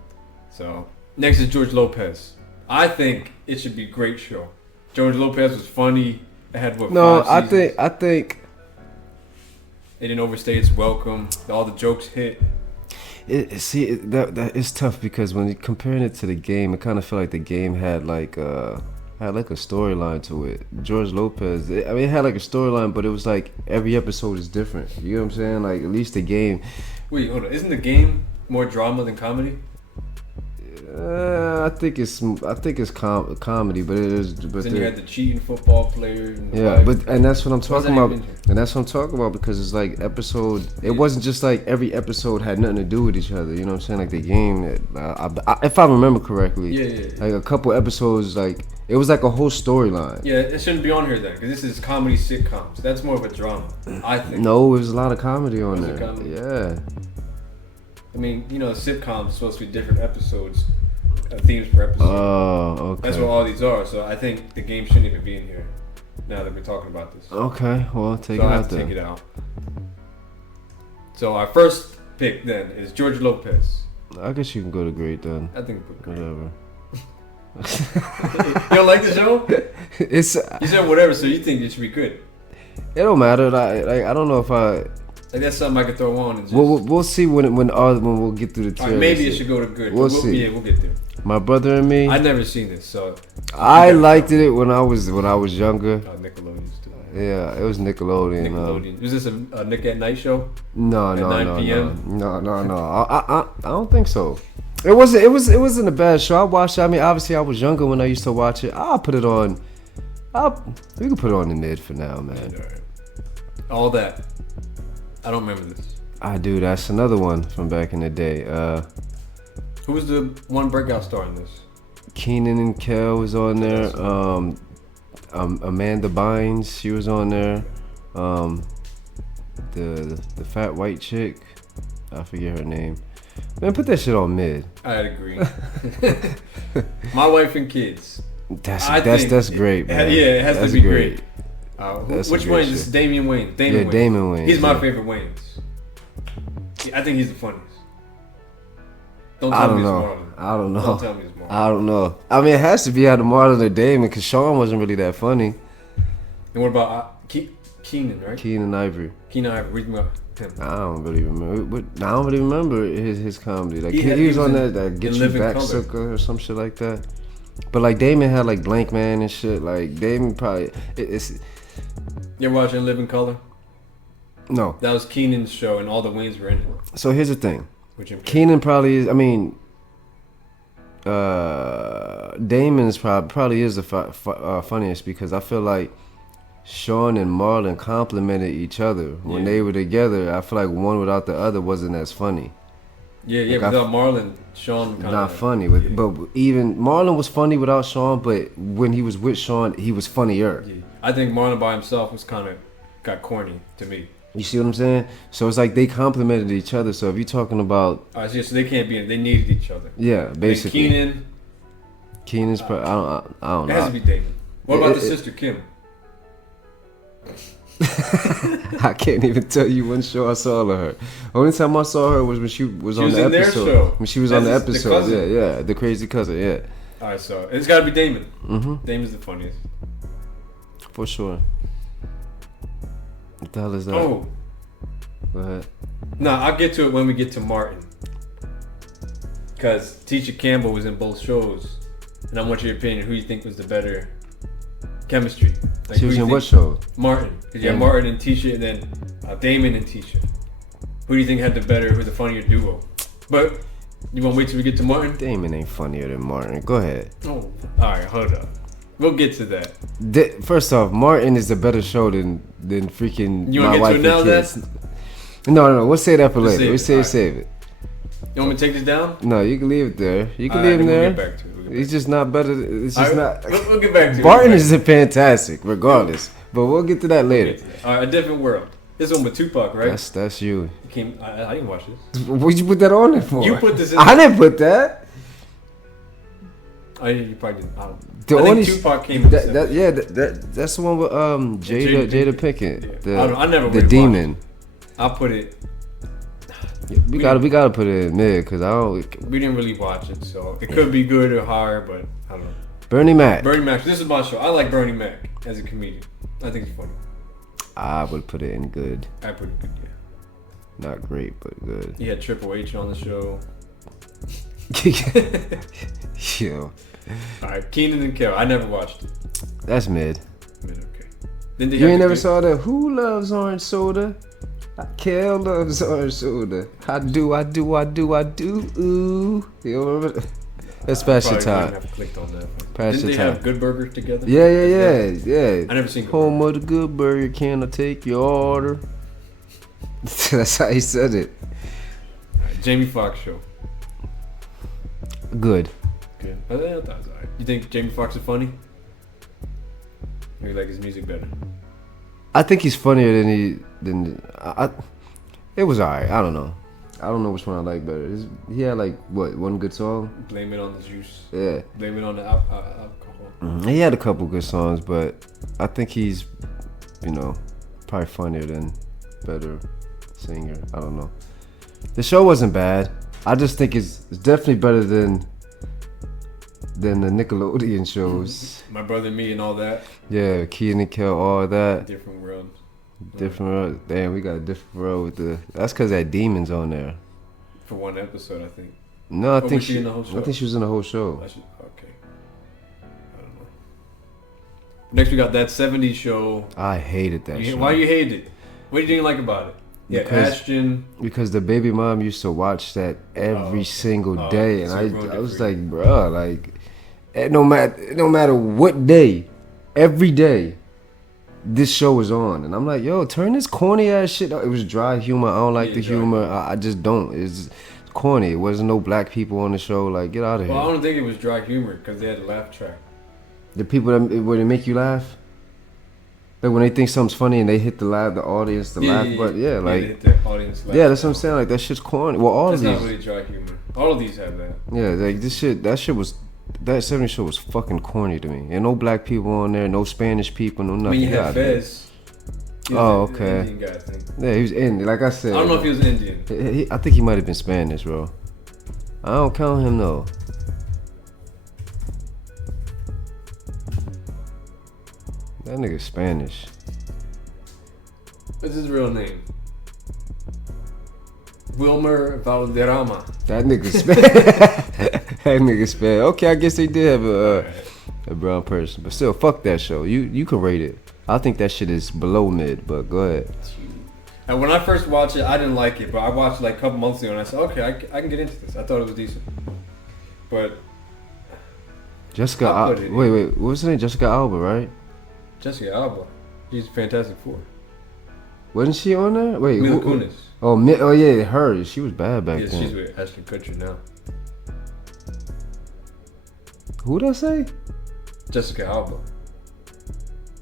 So next is George Lopez. I think it should be a great show. George Lopez was funny. It had what? No, 5 seasons? I think It didn't overstay its welcome. All the jokes hit. that it's tough because when you're comparing it to the game, it kind of felt like the game had like a storyline to it. George Lopez, it had like a storyline, but it was like every episode is different. You know what I'm saying? Like at least the game. Wait, hold on. Isn't the game more drama than comedy? I think it's comedy, but it is. But Then you had the cheating football player. And the yeah, wife. and that's what I'm talking that about. even? And that's what I'm talking about because it's like episode. It wasn't just like every episode had nothing to do with each other. You know what I'm saying? Like the game. If I remember correctly, Yeah. like a couple episodes, like it was like a whole storyline. Yeah, it shouldn't be on here then, because this is comedy sitcoms. That's more of a drama, I think. No, it was a lot of comedy on Was there. it comedy? Yeah. I mean, sitcoms are supposed to be different episodes, themes per episode. Oh, okay. That's what all these are. So I think the game shouldn't even be in here. Now that we're talking about this, Okay, well, take so it I have out to then. take it out. So our first pick then is George Lopez. I guess you can go to great then. I think we put great. Whatever. You don't like the show? It's. You said whatever, so you think it should be good. It don't matter. Like I don't know if I. Like that's something I could throw on and just. We'll see when we'll get through the tier. Alright, maybe it list. should go to good. We'll but see. Yeah, we'll get there. My brother and me. I've never seen this, so. I liked it when I was younger. Nickelodeon's too. Yeah, it was Nickelodeon. Nickelodeon. Was this a Nick at Night show? No, At no, 9 no, p.m.? no. I don't think so. It wasn't a bad show. I watched it. I mean, obviously I was younger when I used to watch it. I'll put it on. We can put it on the mid for now, man. All that. I don't remember this. I do. That's another one from back in the day. Who was the one breakout star in this? Keenan and Kel was on there. Amanda Bynes, she was on there. The fat white chick, I forget her name. Man, put that shit on mid. I'd agree. My wife and kids. That's great, man. Yeah, it has That's to be great. That's a Which great one? shit. This is Damian Wayans. Yeah, Damon Wayans. He's my yeah. favorite Wayans. I think he's the funniest. Don't I tell don't me it's know. Marlon. I don't know. Don't tell me it's Marlon. I don't know. I mean, it has to be out of Marlon or Damon because Sean wasn't really that funny. And what about Keenan, right? Keenan Ivory. Keenan Ivory. him? I don't really remember. But I don't really remember his comedy. Like He he was on in- that Get in You Living Back Color. Sucker or some shit like that. But like Damon had like Blank Man and shit. Like Damon probably it's You ever watch In Living Color? no. That was Keenan's show, and all the Waynes were in it. So here's the thing. Which Jim Carrey. Keenan probably is. I mean, Damon's probably is the funniest because I feel like Sean and Marlon complimented each other when they were together. I feel like one without the other wasn't as funny. Yeah, Like without Marlon, Sean kind of Not funny, but even Marlon was funny without Sean. But when he was with Sean, he was funnier. Yeah. I think Marlon by himself was kind of got corny to me. You see what I'm saying? So it's like they complimented each other. So if you're talking about, So they can't be in. They needed each other. yeah, basically, And Keenan's. I don't it has to know. be Damon. What about the sister Kim? I can't even tell you when show I saw her. Only time I saw her was when she was on was the in their episode. show. When she was That's on the the episode, cousin. yeah, the crazy cousin, yeah, All right, so it's got to be Damon. Mm-hmm. Damon's the funniest. for sure. What the hell is that? Oh, Go ahead. no, I'll get to it when we get to Martin. Because Tisha Campbell was in both shows, and I want your opinion. Who you think was the better chemistry? Like, She who was you in what think- show? Martin. 'Cause you have Yeah. Martin and Tisha, and then Damon and Tisha. Who do you think had the better, who the funnier duo? But you want to wait till we get to Martin? Damon ain't funnier than Martin. Go ahead. Oh, all right, hold up. We'll get to that. First off, Martin is a better show than freaking You My want to Wife get to it now, and then? Kids. No. We'll say that for Just later. save it. Save it. You want me to take this down? No, you can leave it there. You can All leave right, him then there. We'll get back to it. We'll get He's just not better. It's back just to it. All not. right, we'll get back to it. Barton We'll is a fantastic, regardless. But we'll get to that later. get to that. All right, A Different World. This one with Tupac, right? That's you. I didn't watch this. What'd you put that on there for? You put this in. I didn't put that. Oh, yeah, you probably didn't. I The think only Tupac came in the that's the one with Jada Pinkett. Yeah. I never the really demon. I'll put it. We gotta put it in mid because I don't. We didn't really watch it, so it could be good or higher, but I don't know. Bernie Mac. Bernie Mac. This is my show. I like Bernie Mac as a comedian. I think he's funny. I would put it in good. I put it good. Yeah. Not great, but good. He had Triple H on the show. Yo, All right, Keenan and Kel. I never watched it. that's mid. I mean, okay. Then they You had ain't the never good- saw that? Who loves orange soda? Kel loves orange soda. I do. Ooh. You remember that? That's past your Probably wouldn't time. have clicked on that. Past Didn't your they have time. Good Burgers together? Yeah. I never seen Good Home of the Good Burger. Can I take your order? That's how he said it. All right, Jamie Foxx show. Good. Good. I thought it was alright. You think Jamie Foxx is funny? Or you like his music better? I think he's funnier than it was alright. I don't know. I don't know which one I like better. He had like what, one good song? Blame it on the juice. Yeah. Blame it on the alcohol. He had a couple good songs, but I think he's, probably funnier than better singer. I don't know. The show wasn't bad. I just think it's definitely better than the Nickelodeon shows. My Brother and Me and all that. Yeah, Key and Kel, all that. Different world. Different world. Damn, we got a different world with the. That's because that demon's on there. For one episode, I think. No, I Or think was she in the whole show? I think she was in the whole show. Okay. I don't know. Next, we got That 70s Show. I hated that show. Why you hate it? What do you didn't like about it? Yeah, Ashton. Because the baby mom used to watch that every single day, and so it ruined I it was for you. like, bruh, like, no matter what day, every day, this show was on, and I'm like, yo, turn this corny ass shit out. It was dry humor. I don't like the dry humor. I just don't. It's corny. It wasn't no black people on the show. Like, get out of Well, I here. don't think it was dry humor because they had a laugh track. The people that where they make you laugh. Like when they think something's funny and they hit the audience to laugh, but they like, hit the audience laugh. yeah, that's what I'm saying. Like that shit's corny. Well, all That's of not these, really dry humor. All of these have that. yeah, like that 70s show was fucking corny to me. And no black people on there, no Spanish people, no I nothing. mean, you Get had out of here. Fez. He was Oh, an okay. Indian guy, I think. Yeah, he was Indian. Like I said, I don't know if he was Indian. I think he might have been Spanish, bro. I don't count him though. That nigga's Spanish. What's his real name? Wilmer Valderrama. That nigga That nigga sped. Okay, I guess they did have a brown person, but still, fuck that show. You can rate it. I think that shit is below mid, but go ahead. And when I first watched it, I didn't like it, but I watched it like a couple months ago, and I said, okay, I can get into this. I thought it was decent, but Jessica Alba. Wait, what was her name? Jessica Alba, right? Jessica Alba. She's Fantastic Four. Wasn't she on there? Wait, Mila Kunis. Oh yeah, her. She was bad back then. Yeah, she's with Ashton Kutcher now. Who'd I say? Jessica Alba.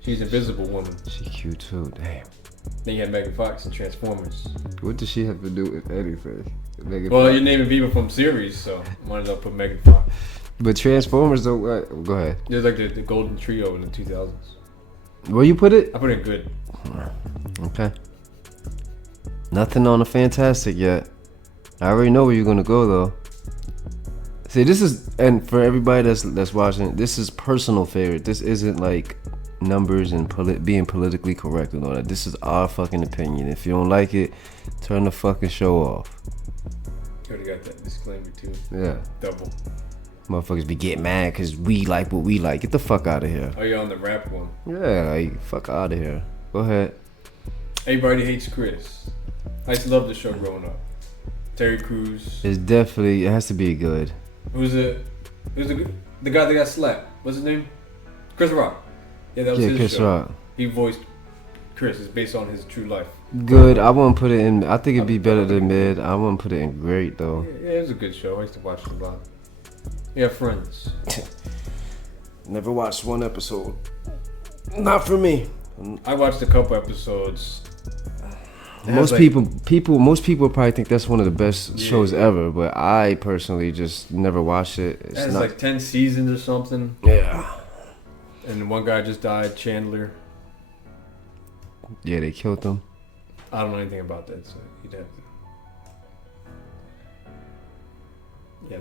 She's Invisible Woman. She cute too. Damn. Then you had Megan Fox in Transformers. What does she have to do with anything? Well, you're naming people from series, so might as well put Megan Fox. But Transformers though, go ahead. There's like the golden trio in the 2000s. Where you put it? I put it good. Okay. Nothing on the Fantastic yet. I already know where you're gonna go though. See, this is, and for everybody that's watching, this is personal favorite. This isn't like numbers and being politically correct and all that. This is our fucking opinion. If you don't like it, turn the fucking show off. You already got that disclaimer too. Yeah. Double. Motherfuckers be getting mad because we like what we like. Get the fuck out of here. Oh, you're on the rap one. Yeah, like, fuck out of here. Go ahead. Everybody Hates Chris. I used to love the show growing up. Terry Crews. It's definitely, it has to be good. Who's the guy that got slapped? What's his name? Chris Rock. Yeah, that was his Chris show. Rock. He voiced Chris. It's based on his true life. Good. I wouldn't put it in. I think it'd be better than mid. I wouldn't put it in great though. Yeah, it was a good show. I used to watch it a lot. Yeah, Friends. Never watched one episode. Not for me. I watched a couple episodes. Most people probably think that's one of the best shows ever, but I personally just never watched it. It's not, like 10 seasons or something. Yeah. And one guy just died, Chandler. Yeah, they killed him. I don't know anything about that, so you'd have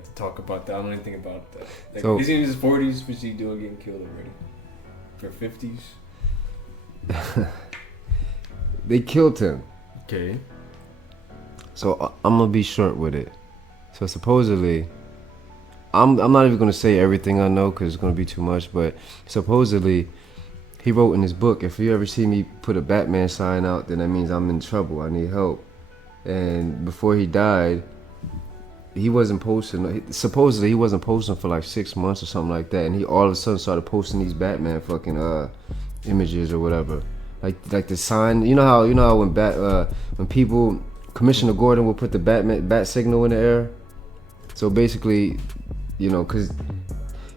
to talk about that. I don't know anything about that. Like, so, he's in his 40s. What's he doing getting killed already? For 50s? They killed him. Okay. So I'm gonna be short with it. So supposedly, I'm not even gonna say everything I know because it's gonna be too much. But supposedly, he wrote in his book, if you ever see me put a Batman sign out, then that means I'm in trouble. I need help. And before he died, he wasn't posting. Supposedly, he wasn't posting for like 6 months or something like that. And he all of a sudden started posting these Batman fucking images or whatever. Like the sign. You know how when people, Commissioner Gordon would put the bat signal in the air. So basically, you know, because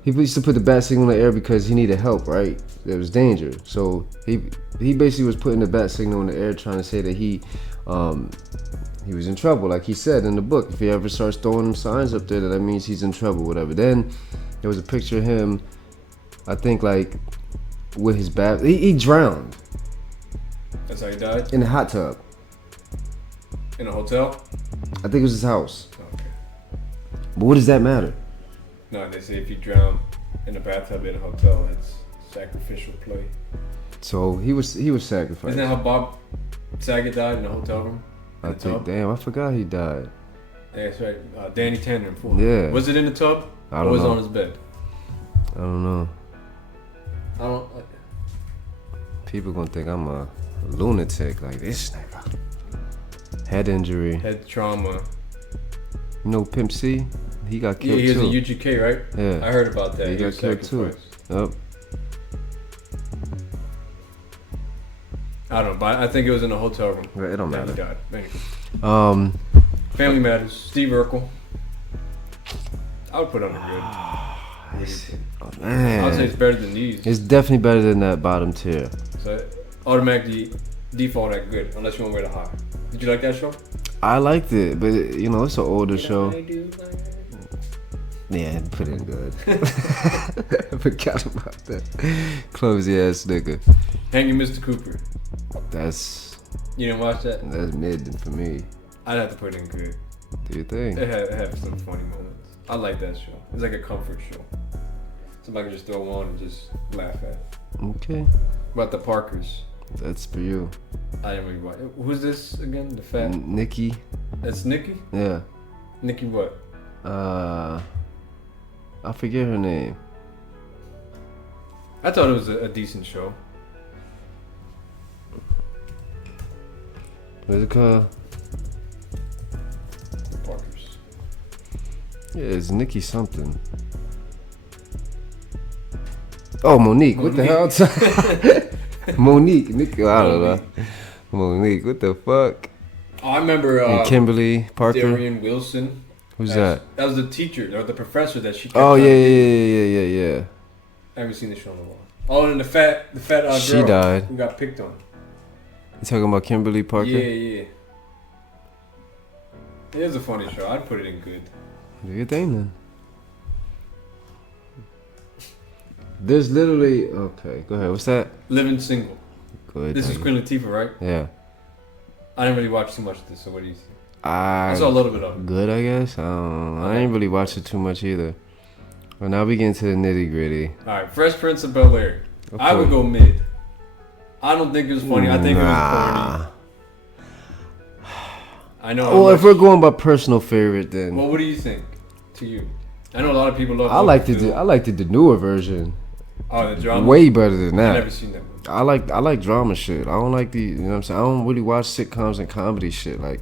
he used to put the bat signal in the air because he needed help, right? There was danger. So he basically was putting the bat signal in the air, trying to say that he was in trouble, like he said in the book. If he ever starts throwing them signs up there, that means he's in trouble, whatever. Then there was a picture of him, I think, like with his bat. He drowned. That's how he died? In a hot tub. In a hotel? I think it was his house. Okay. But what does that matter? No, they say if you drown in a bathtub in a hotel, it's sacrificial play. So he was sacrificed. Isn't that how Bob Saget died in a hotel room? I think. Damn, I forgot he died. Yeah, that's right. Danny Tanner in full. Yeah. Was it in the tub? I don't know. Or was it on his bed? I don't know. I don't. People gonna think I'm a lunatic, like this nigga. Head injury. Head trauma. You know Pimp C? He got killed too. Yeah, he was in UGK, right? Yeah. I heard about that. He got killed too. Yep. I don't know, but I think it was in a hotel room. It don't matter. He died. Anyway. Family Matters. Steve Urkel. I would put on a good. Oh, man. I would say it's better than these. It's definitely better than that bottom tier. So automatically default at good, unless you want to wear the high. Did you like that show? I liked it, but you know it's an older show. Yeah, put it in good. I forgot about that. Clumsy ass nigga. Hanging Mr. Cooper. You didn't watch that? That's mid for me. I'd have to put it in good. Do you think? It had some funny moments. I like that show. It's like a comfort show. Somebody can just throw on and just laugh at. Okay. About the Parkers. That's for you. I didn't really watch it. Who's this again? The fat? Nikki. That's Nikki? Yeah. Nikki what? I forget her name. I thought it was a decent show. What's it called? Parkers. Yeah, it's Nikki something. Oh, Monique. What the hell? Monique. Nikki. I don't know. Monique. What the fuck? Oh, I remember. And Kimberly Parker. Darian Wilson. Who's that? That was the teacher or the professor that she. Kept Oh trying to yeah. I haven't seen the show in a while. Oh, and the fat girl. She died. Who got picked on? You talking about Kimberly Parker? Yeah. It is a funny show. I'd put it in good. Do your thing then. There's literally okay. Go ahead. What's that? Living Single. Go ahead. This is Queen Latifah, right? Yeah. I didn't really watch too much of this. So what do you think? I saw a little bit of it. Good, I guess. I don't know. I ain't really watched it too much either. Well, now we get into the nitty gritty. All right, Fresh Prince of Bel-Air. Okay. I would go mid. I don't think it was funny. I think it was corny. I know. Well, if we're going by personal favorite, then. Well, what do you think? To you, I know a lot of people love. I liked the newer version. Oh, the drama. Way better than that. I've never seen that movie. I like drama shit. I don't like you know what I'm saying? I don't really watch sitcoms and comedy shit. Like,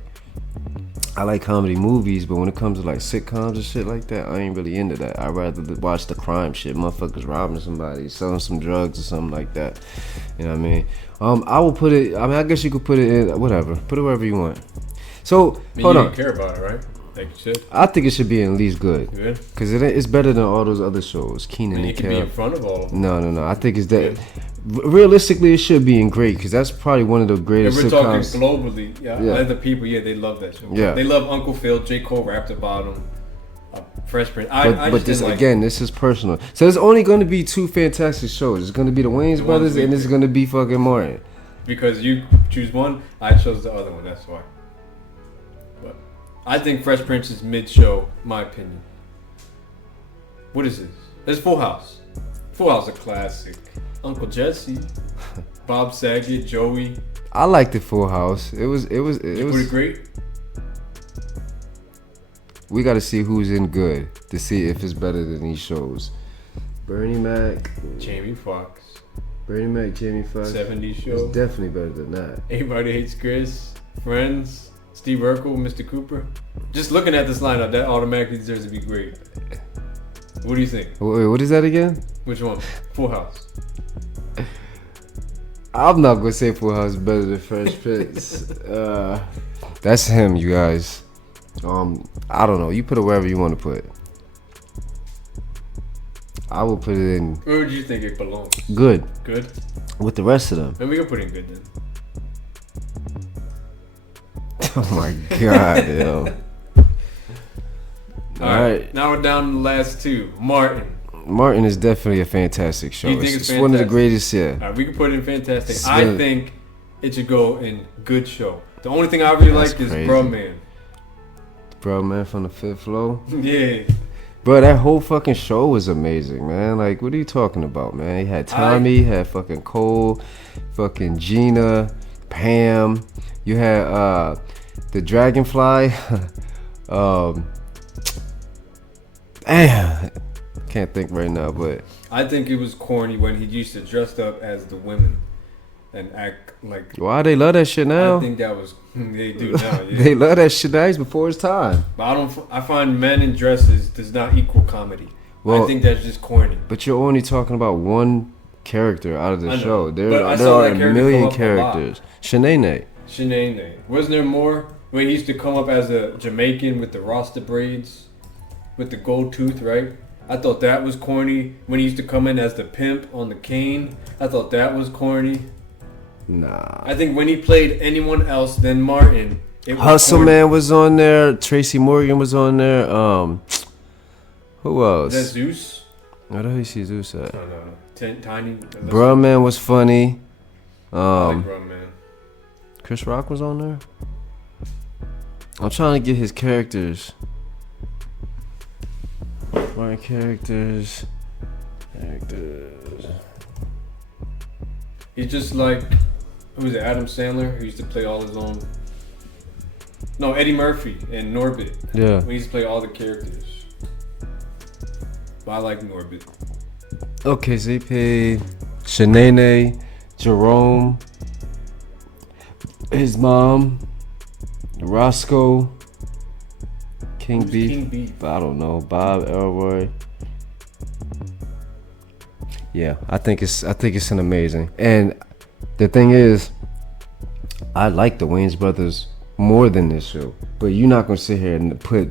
I like comedy movies, but when it comes to like sitcoms and shit like that, I ain't really into that. I'd rather watch the crime shit. Motherfuckers robbing somebody, selling some drugs or something like that. You know what I mean? I will put it, I guess you could put it in, whatever. Put it wherever you want. So, hold on. You don't care about it, right? Like you should. I think it should be at least good. Good? Because it's better than all those other shows. Keenan and Kel. You can be in front of all of them. No. I think it's that. Realistically, it should be in great because that's probably one of the greatest sitcoms. If we're talking globally, yeah. Other people, they love that show. Yeah. They love Uncle Phil, J. Cole rapped about him, Fresh Prince. But this again, this is personal. So there's only going to be two fantastic shows. It's going to be the Wayans brothers and it's going to be fucking Martin. Because you choose one, I chose the other one. That's why. But I think Fresh Prince is mid-show, my opinion. What is this? It's Full House. Full House is a classic. Uncle Jesse, Bob Saget, Joey. I liked the Full House. It was pretty great. We got to see who's in good to see if it's better than these shows. Bernie Mac, Jamie Foxx. Bernie Mac, Jamie Foxx. 70s show. It's definitely better than that. Everybody Hates Chris. Friends. Steve Urkel, Mr. Cooper. Just looking at this lineup, that automatically deserves to be great. What do you think? Wait, what is that again? Which one? Full House. I'm not gonna say Full House is better than Fresh Prince. That's him, you guys. I don't know. You put it wherever you want to put it. I will put it in. Where would you think it belongs? Good. Good? With the rest of them. Then we can put it in good then. Oh my god, yo. Alright. Now we're down to the last two. Martin is definitely a fantastic show. You think it's one of the greatest, yeah. Alright, we can put it in fantastic. I think it should go in good show. The only thing I really like is Bro Man. Bro Man from the Fifth Floor? Yeah. Bro, that whole fucking show was amazing, man. Like, what are you talking about, man? He had Tommy, had fucking Cole, fucking Gina, Pam. You had the Dragonfly. Damn. Can't think right now, but I think it was corny when he used to dress up as the women and act like. Why they love that shit now? I think that was they do now. Yeah. They love that shit now. It's before his time. But I find men in dresses does not equal comedy. Well, I think that's just corny. But you're only talking about one character out of the show. There are a million million characters. Shanae. Wasn't there more? When he used to come up as a Jamaican with the Rasta braids, with the gold tooth, right? I thought that was corny. When he used to come in as the pimp on the cane, I thought that was corny. Nah. I think when he played anyone else than Martin, it was Hustle corny. Man was on there. Tracy Morgan was on there. Who else? Is that Zeus? What the hell is Zeus at? No. Tiny. Bruh Man was funny. I like Bruh Man. Chris Rock was on there. I'm trying to get his characters. My characters. He's just like, who was it? Adam Sandler, who used to play all his own. No, Eddie Murphy and Norbit. Yeah. We used to play all the characters. But I like Norbit. Okay, ZP, Shanae, Jerome, his mom, Roscoe, King Who's Beef. King Beef? I don't know. Bob Elroy. Yeah, I think it's an amazing. And the thing is, I like the Wayans brothers more than this show. But you're not gonna sit here and put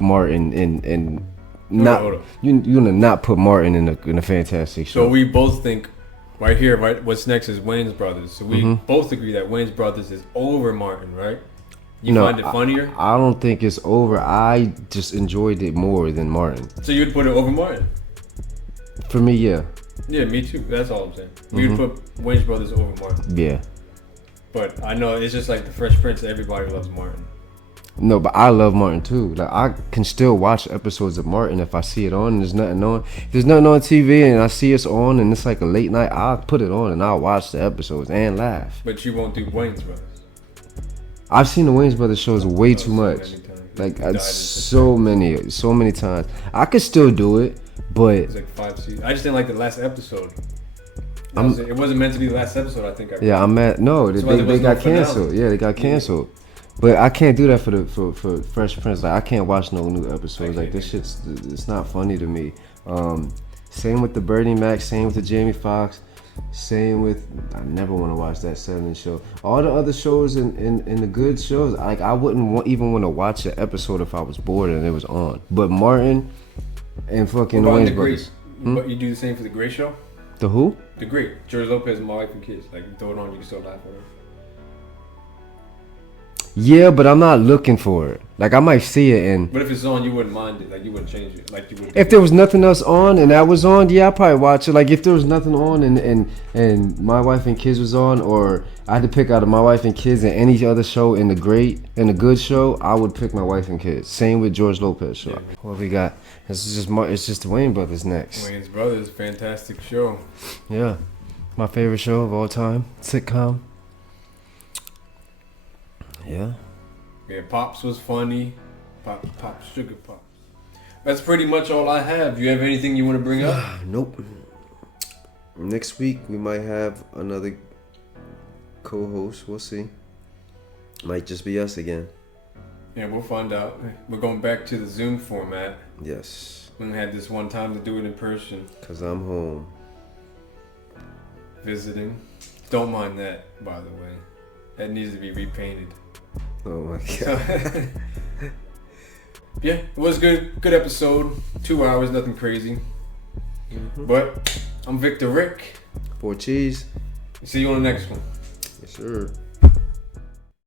Martin in not hold on. you're gonna not put Martin in a Fantastic Show. So we both think right here, right? What's next is Wayans Brothers. So we both agree that Wayans Brothers is over Martin, right? You find it funnier? I don't think it's over. I just enjoyed it more than Martin. So you'd put it over Martin? For me, yeah. Yeah, me too. That's all I'm saying. We would put Wayans Brothers over Martin. Yeah. But I know it's just like the Fresh Prince. Everybody loves Martin. No, but I love Martin too. Like I can still watch episodes of Martin if I see it on and there's nothing on. If there's nothing on TV and I see it's on and it's like a late night, I'll put it on and I'll watch the episodes and laugh. But you won't do Wayans Brothers. I've seen the Wayans Brothers shows way too so much. many times. Like Died in so many times. I could still do it, but It's like 5 seasons. I just didn't like the last episode. It wasn't meant to be the last episode. I think. yeah, I'm mad. No, That's why there they was got no finale. canceled. Yeah, they got canceled. But I can't do that for Fresh Prince. Like I can't watch no new episodes. Like this shit's it's not funny to me. Same with the Bernie Mac. Same with the Jamie Foxx. Same with I never want to watch that 7 show. All the other shows and the good shows. Like I wouldn't even want to watch an episode if I was bored and it was on. But Martin and fucking What about Wayans the Brothers. Great? But you do the same for the Great Show. The who? The Great. George Lopez, My Wife and Kids. Like you throw it on, you can still laugh at it. Yeah, but I'm not looking for it. Like I might see it and But if it's on, you wouldn't mind it. Like you wouldn't change it. Like you would. if there was nothing else on and that was on, yeah, I'd probably watch it. Like if there was nothing on and My Wife and Kids was on, or I had to pick out of My Wife and Kids and any other show in the good show, I would pick My Wife and Kids. Same with George Lopez show. Yeah. What we got? It's just the Wayans Brothers next. Wayans Brothers, fantastic show. Yeah, my favorite show of all time, sitcom. Yeah. Yeah, Pops was funny. Pops, Sugar Pops. That's pretty much all I have. You have anything you want to bring up? Nope. Next week we might have another co-host. We'll see. Might just be us again. Yeah, we'll find out. We're going back to the Zoom format. Yes. We had this one time to do it in person. Cause I'm home. Visiting. Don't mind that, by the way. That needs to be repainted. Oh my god. Yeah, it was good. Good episode. 2 hours, nothing crazy. But I'm Victor Rick. 4 cheese. See you on the next one. Yes, sir.